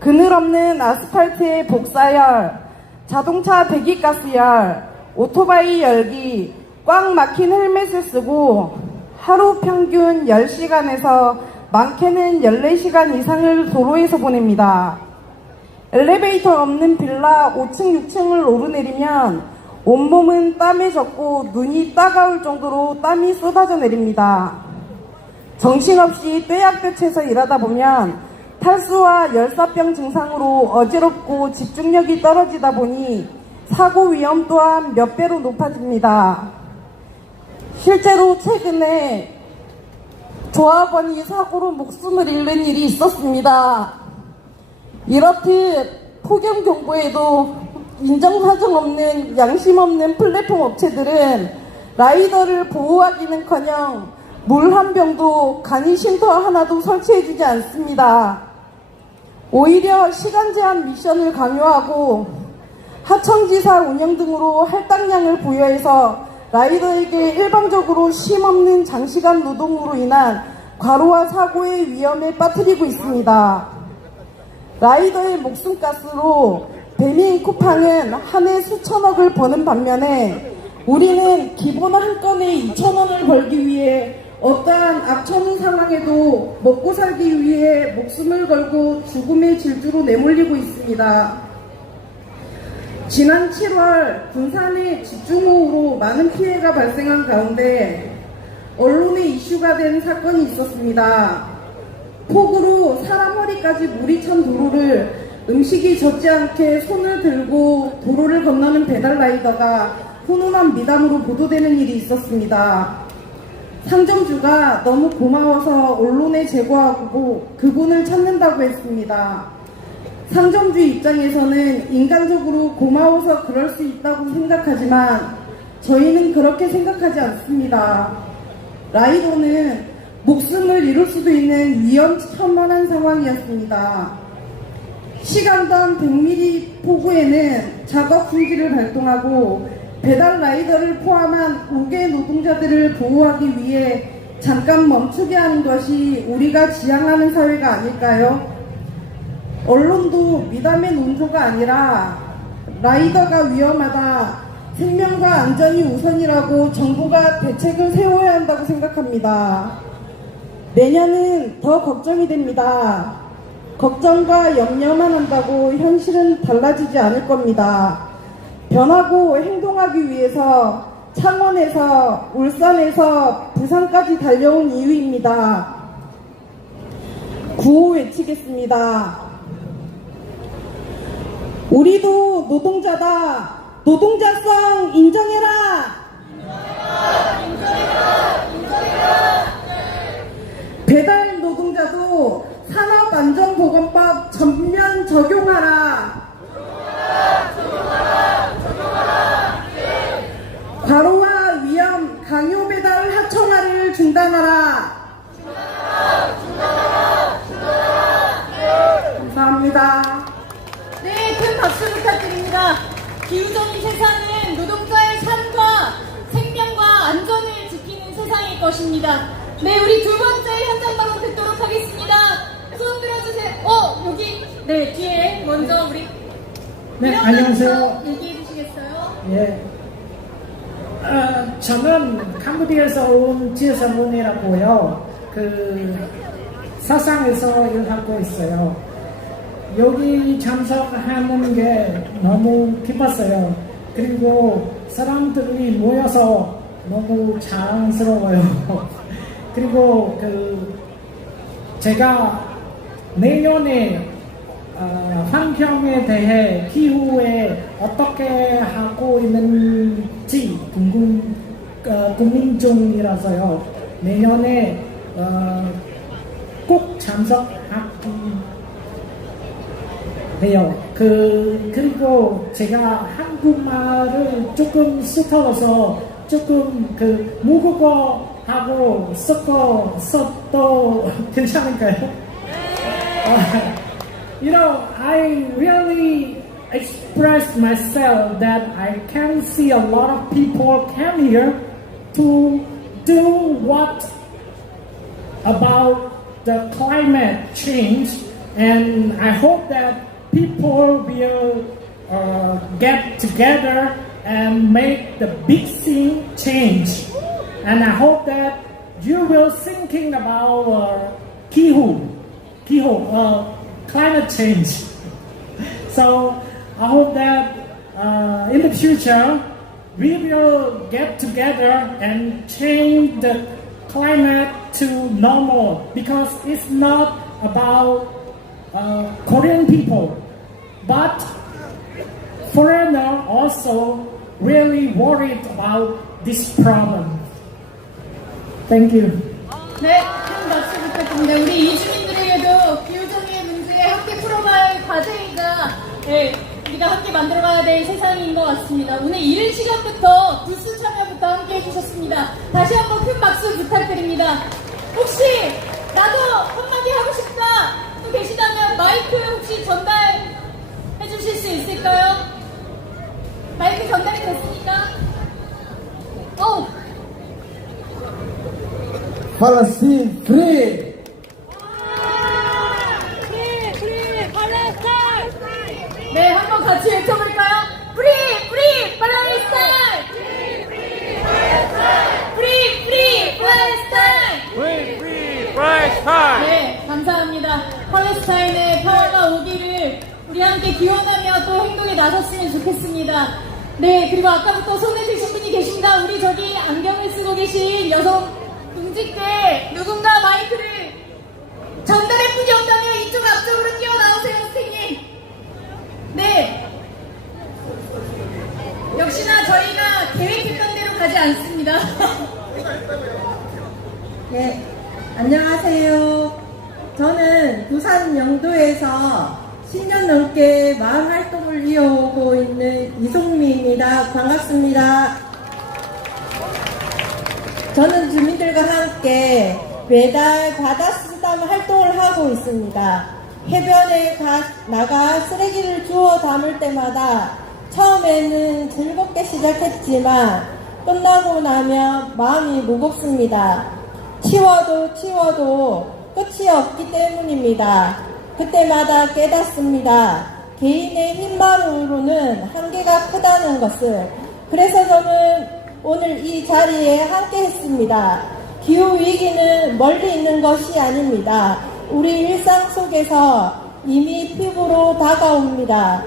그늘 없는 아스팔트의 복사열, 자동차 배기가스열, 오토바이 열기, 꽉 막힌 헬멧을 쓰고 하루 평균 10시간에서 많게는 14시간 이상을 도로에서 보냅니다. 엘리베이터 없는 빌라 5층, 6층을 오르내리면 온몸은 땀에 젖고 눈이 따가울 정도로 땀이 쏟아져 내립니다. 정신없이 떼약볕에서 일하다 보면 탈수와 열사병 증상으로 어지럽고 집중력이 떨어지다 보니 사고 위험 또한 몇 배로 높아집니다. 실제로 최근에 조합원이 사고로 목숨을 잃는 일이 있었습니다. 이렇듯 폭염 경보에도 인정사정 없는 양심 없는 플랫폼 업체들은 라이더를 보호하기는커녕 물 한 병도 간이 쉼터 하나도 설치해주지 않습니다. 오히려 시간 제한 미션을 강요하고 하청지사 운영 등으로 할당량을 부여해서 라이더에게 일방적으로 쉼없는 장시간 노동으로 인한 과로와 사고의 위험에 빠뜨리고 있습니다. 라이더의 목숨가스로 배민 쿠팡은 한 해 수천억을 버는 반면에 우리는 기본 한 건에 2,000원을 벌기 위해 어떠한 악천후 상황에도 먹고 살기 위해 목숨을 걸고 죽음의 질주로 내몰리고 있습니다. 지난 7월 군산의 집중호우로 많은 피해가 발생한 가운데 언론의 이슈가 된 사건이 있었습니다. 폭우로 사람 허리까지 물이 찬 도로를 음식이 젖지 않게 손을 들고 도로를 건너는 배달 라이더가 훈훈한 미담으로 보도되는 일이 있었습니다. 상점주가 너무 고마워서 언론에 제보하고 그분을 찾는다고 했습니다. 상점주 입장에서는 인간적으로 고마워서 그럴 수 있다고 생각하지만 저희는 그렇게 생각하지 않습니다. 라이더는 목숨을 잃을 수도 있는 위험천만한 상황이었습니다. 시간당 100mm 폭우에는 작업 중지를 발동하고 배달 라이더를 포함한 5개 노동자들을 보호하기 위해 잠깐 멈추게 하는 것이 우리가 지향하는 사회가 아닐까요? 언론도 미담의 논조가 아니라 라이더가 위험하다, 생명과 안전이 우선이라고 정부가 대책을 세워야 한다고 생각합니다. 내년은 더 걱정이 됩니다. 걱정과 염려만 한다고 현실은 달라지지 않을 겁니다. 변하고 행동하기 위해서 창원에서 울산에서 부산까지 달려온 이유입니다. 구호 외치겠습니다. 우리도 노동자다. 노동자성 인정해라. 배달 노동자도 산업안전보건법 전면 적용하라. 과로와 위험, 강요 배달 하청화를 중단하라. 감사합니다. 네, 큰 박수 부탁드립니다. 기후적인 세상은 노동자의 삶과 생명과 안전을 지키는 세상일 것입니다. 네, 우리 두 번째 현장 발언 듣도록 하겠습니다. 손 들어주세요. 여기, 네, 뒤에 먼저 우리. 네, 안녕하세요. 얘기해 주시겠어요? 예. 저는 캄보디아에서 온 지혜사문이라고요. 사상에서 일하고 있어요. 여기 참석하는 게 너무 기뻤어요. 그리고 사람들이 모여서 너무 자랑스러워요. 그리고 제가 내년에 환경에 대해 기후에 어떻게 하고 있는지 궁금 중이라서요. 내년에 꼭 참석하기 해요. 그리고 제가 한국말을 조금 서툴러서 조금 모국어하고 섞어도 괜찮을까요? I really expressed myself that I can see a lot of people come here to do what about the climate change, and I hope that people will get together and make the big thing change. And I hope that you will thinking about climate change. So I hope that in the future we will get together and change the climate to normal, because it's not about Korean people, but foreigners also really worried about this problem. Thank you. 네, 큰 박수 부탁드립니다. 우리 이주민들에게도 기후정의의 문제 함께 풀어갈 과제이자 우리가 함께 만들어가야 될 세상인 것 같습니다. 오늘 이른 시간부터 부스 참여부터 함께 해주셨습니다. 다시 한번 큰 박수 부탁드립니다. 혹시 나도 한마디 하고 싶다 또 계시다면 마이크 혹시 전달해 주실 수 있을까요? 마이크 전달이 됐습니까? 팔레스타인 프리! 네, 한번 같이 외쳐볼까요? Free Palestine! Free Palestine! 네, 감사합니다. 팔레스타인의 평화가 오기를 우리 함께 기원하며 또 행동에 나섰으면 좋겠습니다. 네, 그리고 아까부터 손에 드신 분이 계십니다. 우리 저기 안경을 쓰고 계신 여성 동지께 누군가 마이크를 전달할 분이 없다면 이쪽 앞쪽으로 뛰어나오세요, 선생님. 역시나 저희가 계획했던 대로 가지 않습니다. 네, 안녕하세요. 저는 부산 영도에서 10년 넘게 마을 활동을 이어오고 있는 이송미입니다. 반갑습니다. 저는 주민들과 함께 매달 바다 쓰담 활동을 하고 있습니다. 해변에 나가 쓰레기를 주워 담을 때마다 처음에는 즐겁게 시작했지만 끝나고 나면 마음이 무겁습니다. 치워도 끝이 없기 때문입니다. 그때마다 깨닫습니다. 개인의 힘만으로는 한계가 크다는 것을. 그래서 저는 오늘 이 자리에 함께 했습니다. 기후위기는 멀리 있는 것이 아닙니다. 우리 일상 속에서 이미 피부로 다가옵니다.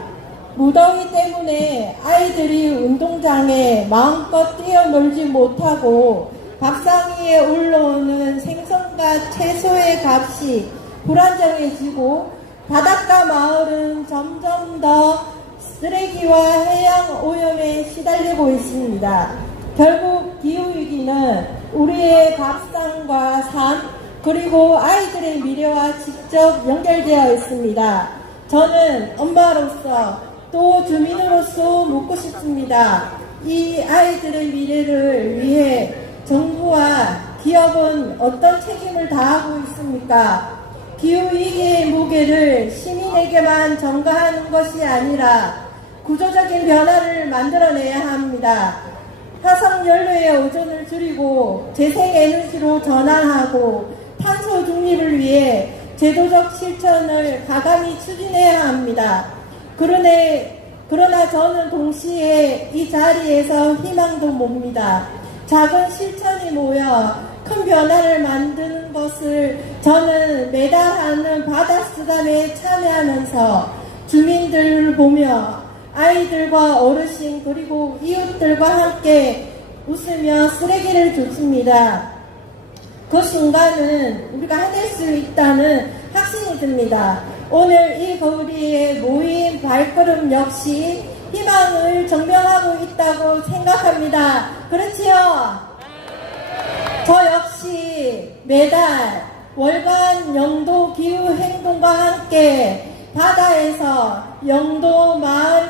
무더위 때문에 아이들이 운동장에 마음껏 뛰어놀지 못하고 밥상 위에 올라오는 생선과 채소의 값이 불안정해지고 바닷가 마을은 점점 더 쓰레기와 해양 오염에 시달리고 있습니다. 결국 기후위기는 우리의 밥상과 삶 그리고 아이들의 미래와 직접 연결되어 있습니다. 저는 엄마로서 또 주민으로서 묻고 싶습니다. 이 아이들의 미래를 위해 정부와 기업은 어떤 책임을 다하고 있습니까? 기후위기의 무게를 시민에게만 전가하는 것이 아니라 구조적인 변화를 만들어내야 합니다. 화석연료의 의존을 줄이고 재생에너지로 전환하고 탄소 중립을 위해 제도적 실천을 가감히 추진해야 합니다. 그러나 저는 동시에 이 자리에서 희망도 봅니다. 작은 실천이 모여 큰 변화를 만드는 것을 저는 매달 하는 바다 쓰담에 참여하면서 주민들을 보며 아이들과 어르신 그리고 이웃들과 함께 웃으며 쓰레기를 줍습니다. 그 순간은 우리가 해낼 수 있다는 확신이 듭니다. 오늘 이 거리에 모인 발걸음 역시 희망을 증명하고 있다고 생각합니다. 그렇지요? 저 역시 매달 월간 영도 기후행동과 함께 바다에서 영도 마을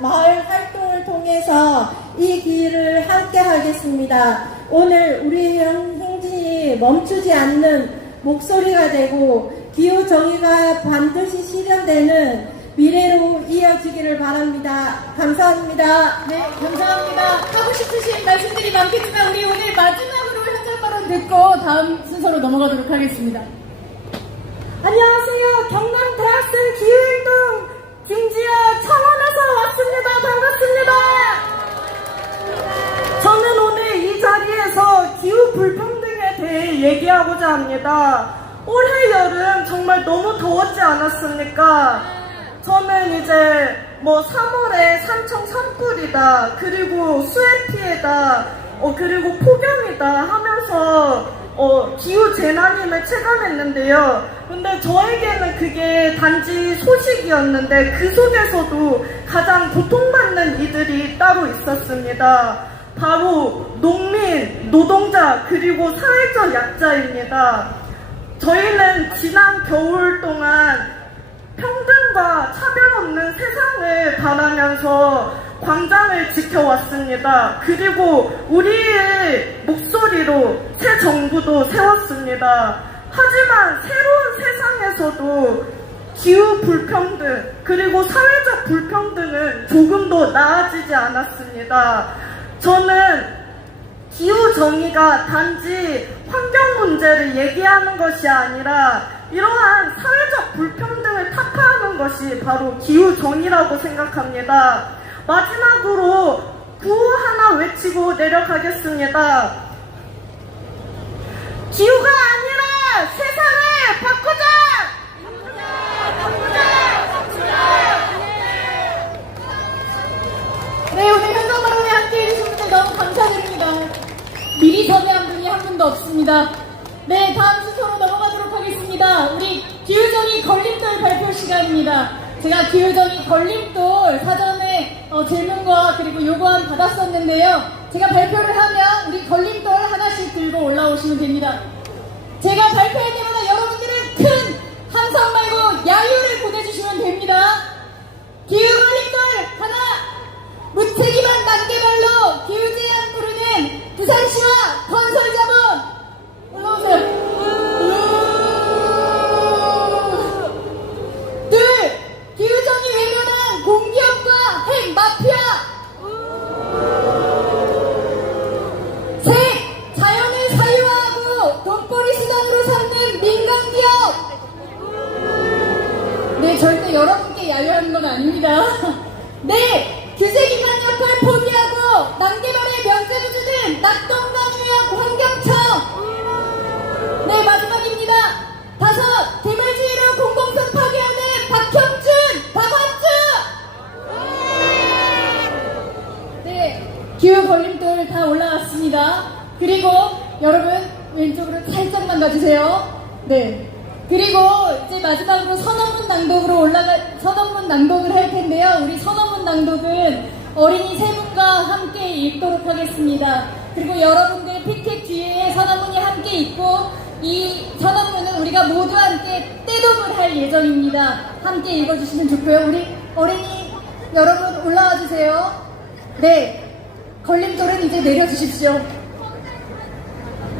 활동을 통해서 이 길을 함께 하겠습니다. 오늘 우리 행진이 멈추지 않는 목소리가 되고 기후 정의가 반드시 실현되는 미래로 이어지기를 바랍니다. 감사합니다. 네, 감사합니다. 하고 싶으신 말씀들이 많겠지만 우리 오늘 마지막으로 현장 발언 듣고 다음 순서로 넘어가도록 하겠습니다. 안녕하세요. 경남 대학생 기후행동 김지아 창원에서 왔습니다. 반갑습니다. 저는 오늘 이 자리에서 기후 불평등에 대해 얘기하고자 합니다. 올해 여름 정말 너무 더웠지 않았습니까? 저는 이제 3월에 산청 산불이다, 그리고 수해 피해다, 그리고 폭염이다 하면서 기후 재난임을 체감했는데요. 근데 저에게는 그게 단지 소식이었는데 그 속에서도 가장 고통받는 이들이 따로 있었습니다. 바로 농민, 노동자, 그리고 사회적 약자입니다. 저희는 지난 겨울 동안 평등과 차별 없는 세상을 바라면서 광장을 지켜왔습니다. 그리고 우리의 목소리로 새 정부도 세웠습니다. 하지만 새로운 세상에서도 기후 불평등 그리고 사회적 불평등은 조금도 나아지지 않았습니다. 저는 기후 정의가 단지 환경 문제를 얘기하는 것이 아니라 이러한 사회적 불평등을 타파하는 것이 바로 기후 정의라고 생각합니다. 마지막으로 구호 하나 외치고 내려가겠습니다. 기후가 아니라 세상을 바꾸자! 네, 오늘 현장 발언에 함께 해주신 분들 너무 감사드립니다. 미리 섭외한 분이 한 분도 없습니다. 네, 다음 순서로 넘어가도록 하겠습니다. 우리 기후정의 걸림돌 발표 시간입니다. 제가 기후정의 걸림돌 사전에 질문과 그리고 요구안 받았었는데요. 제가 발표를 하면 우리 걸림돌 하나씩 들고 올라오시면 됩니다. 제가 발표할 때마다 여러분들은 큰 함성 말고 야유를 보내주시면 됩니다. 기후 걸림돌 하나, 무책임한 단계별로 기후제한 부르는 부산시와 건설자분 올라오세요. 둘, 기후정이 외면한 공기업과 핵 마피아. 셋, 자연을 사유화하고 돈벌이 수단으로 삼는 민간기업. 네, 절대 여러분께 야유하는 건 아닙니다. 네, 규제기관 역할 포기하고 난개발의 면제부주는 낙동강유역 환경청. 네, 마지막입니다. 다섯, 개발주의로 공공성 파괴하는 박형준, 박완주. 네, 기후 걸림돌 다 올라왔습니다. 그리고 여러분 왼쪽으로 살짝만 가주세요. 네. 그리고 이제 마지막으로 선언문 낭독을 할 텐데요. 우리 선언문 낭독은 어린이 세 분과 함께 읽도록 하겠습니다. 그리고 여러분들 피켓 뒤에 선언문이 함께 있고 이 선언문은 우리가 모두 함께 떼독을 할 예정입니다. 함께 읽어주시면 좋고요. 우리 어린이 여러분 올라와 주세요. 네, 걸림돌은 이제 내려주십시오.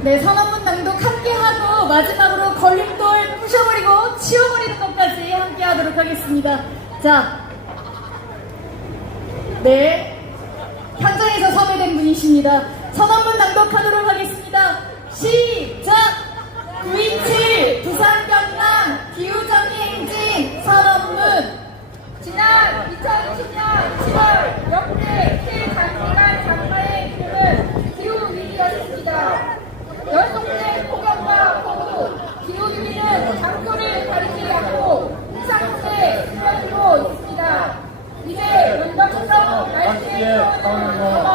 네, 선언문 낭독 함께 하고 마지막으로 걸림돌 부셔버리고 치워버리는 것까지 함께 하도록 하겠습니다. 자, 네, 현장에서 섭외된 분이십니다. 선언문 낭독하도록 하겠습니다. 시작! 9.27 부산 경남 기후정의행진 선언문. 지난 2020년 7월 역대 최장기간 장마의 이름은 기후위기였습니다. 연속된 폭염과 폭우, 기후위기는 장소를 가리지 않고 이상세 수면으로 있습니다. 이제 문덕성 날씨의 상황을 넘어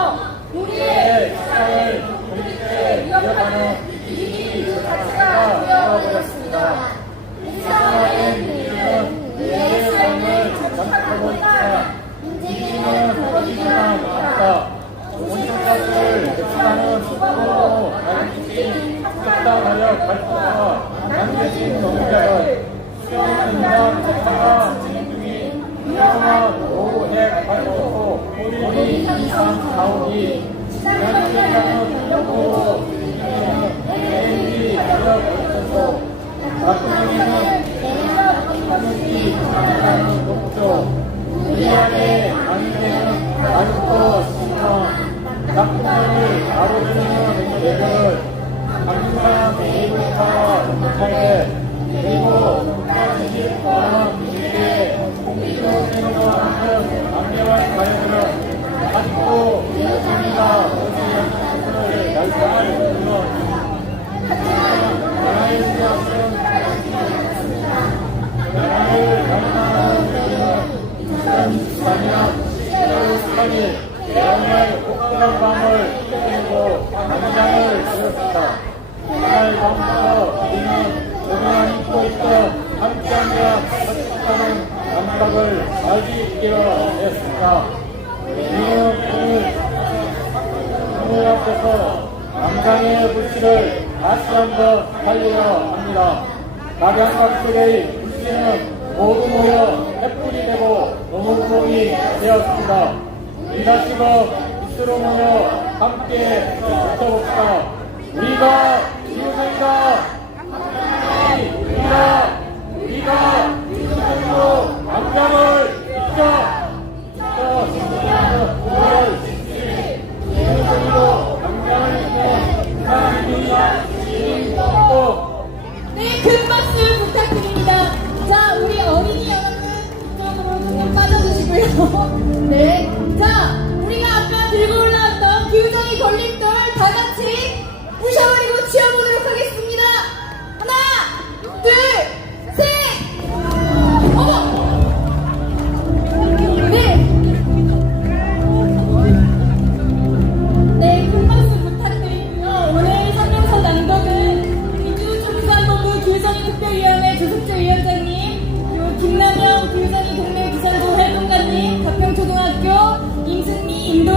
우리의 일상을 우리께 위협하는 위기 그 자체가 되어버렸습니다. 이 상황의 위기는 우리의 삶을 장착하고 있다. 문제는 거기만 없다. 온실가스를 배출하는 수방으로 날씨 적당하여 발표와 남겨진 농작을 수영하는 재차가 진행 중인 위험한 오핵 발효소 우리 이상 가옥이 지난해에는 연구로 LNG 가격 발전소 가끔에는 에너지 가격이 높죠. 우리 안에 안되는 아직도 신청 낙동강을 가로지르는 레벨을 강릉강 케이블카와 연결해 그리고 국가지식과는 미래에 공기적으로는 안개와 가연은 아직도 기후정의가 오지 않는 날짜를 하지만 나라의 수학은 나라를 가능한 2024년 10월 3일 정말 폭설한 밤을 깨고 당장을 들었습니다. 그날 밤부터 우리는 그동안 잊고 있던 함께하며 같이하는 감각을 다시 깨어냈습니다. 우리는 오늘 앞에서 남강의 불씨를 다시 한번 살려야 합니다. 낙양각들의 불씨는 모두 모여 횃불이 되고 노무공이 되었습니다. 우리가 지금 이스로 모여 함께 붙어봅시다. 우리가 기후정의다. 우리가 기후정의로 남장을 잊자. 기후정의로 남장을 잊는 사람이 또 네, 큰 박수 부탁드립니다. 자, 우리 어린이 여러분 이쪽으로 좀 빠져주시고요. 네, 자, 우리가 아까 들고 올라왔던 기후정의 걸림돌 다 같이 부셔버리고 치워보도록 하겠습니다. 하나, 둘, 셋. 어머,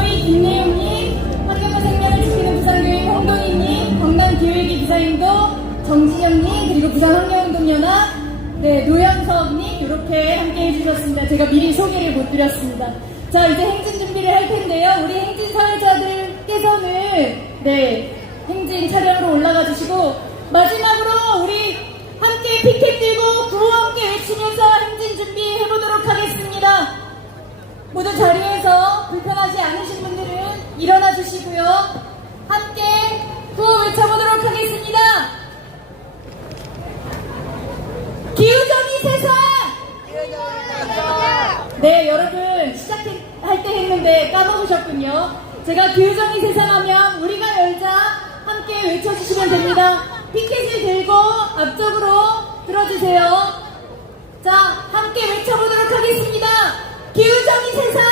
기도의 김예용님, 환경과 생명을 지키는 부산교육 홍동희님, 광남기후위기 기사님도 정진영님, 그리고 부산환경운동연합 노영석님 이렇게 함께 해주셨습니다. 제가 미리 소개를 못 드렸습니다. 자, 이제 행진 준비를 할 텐데요. 우리 행진 사회자들께서는 행진 차량으로 올라가 주시고, 마지막으로 우리 함께 피켓 들고 구호 함께 외치면서 행진 준비해 보도록 하겠습니다. 모두 자리에서 불편하지 않으신 분들은 일어나 주시고요. 함께 구호 외쳐보도록 하겠습니다. 기후정의 세상! 네, 여러분 시작할 때 했는데 까먹으셨군요. 제가 기후정의 세상 하면 우리가 열자 함께 외쳐주시면 됩니다. 피켓을 들고 앞쪽으로 들어주세요. 자, 함께 외쳐보도록 하겠습니다. 기후정의 세상!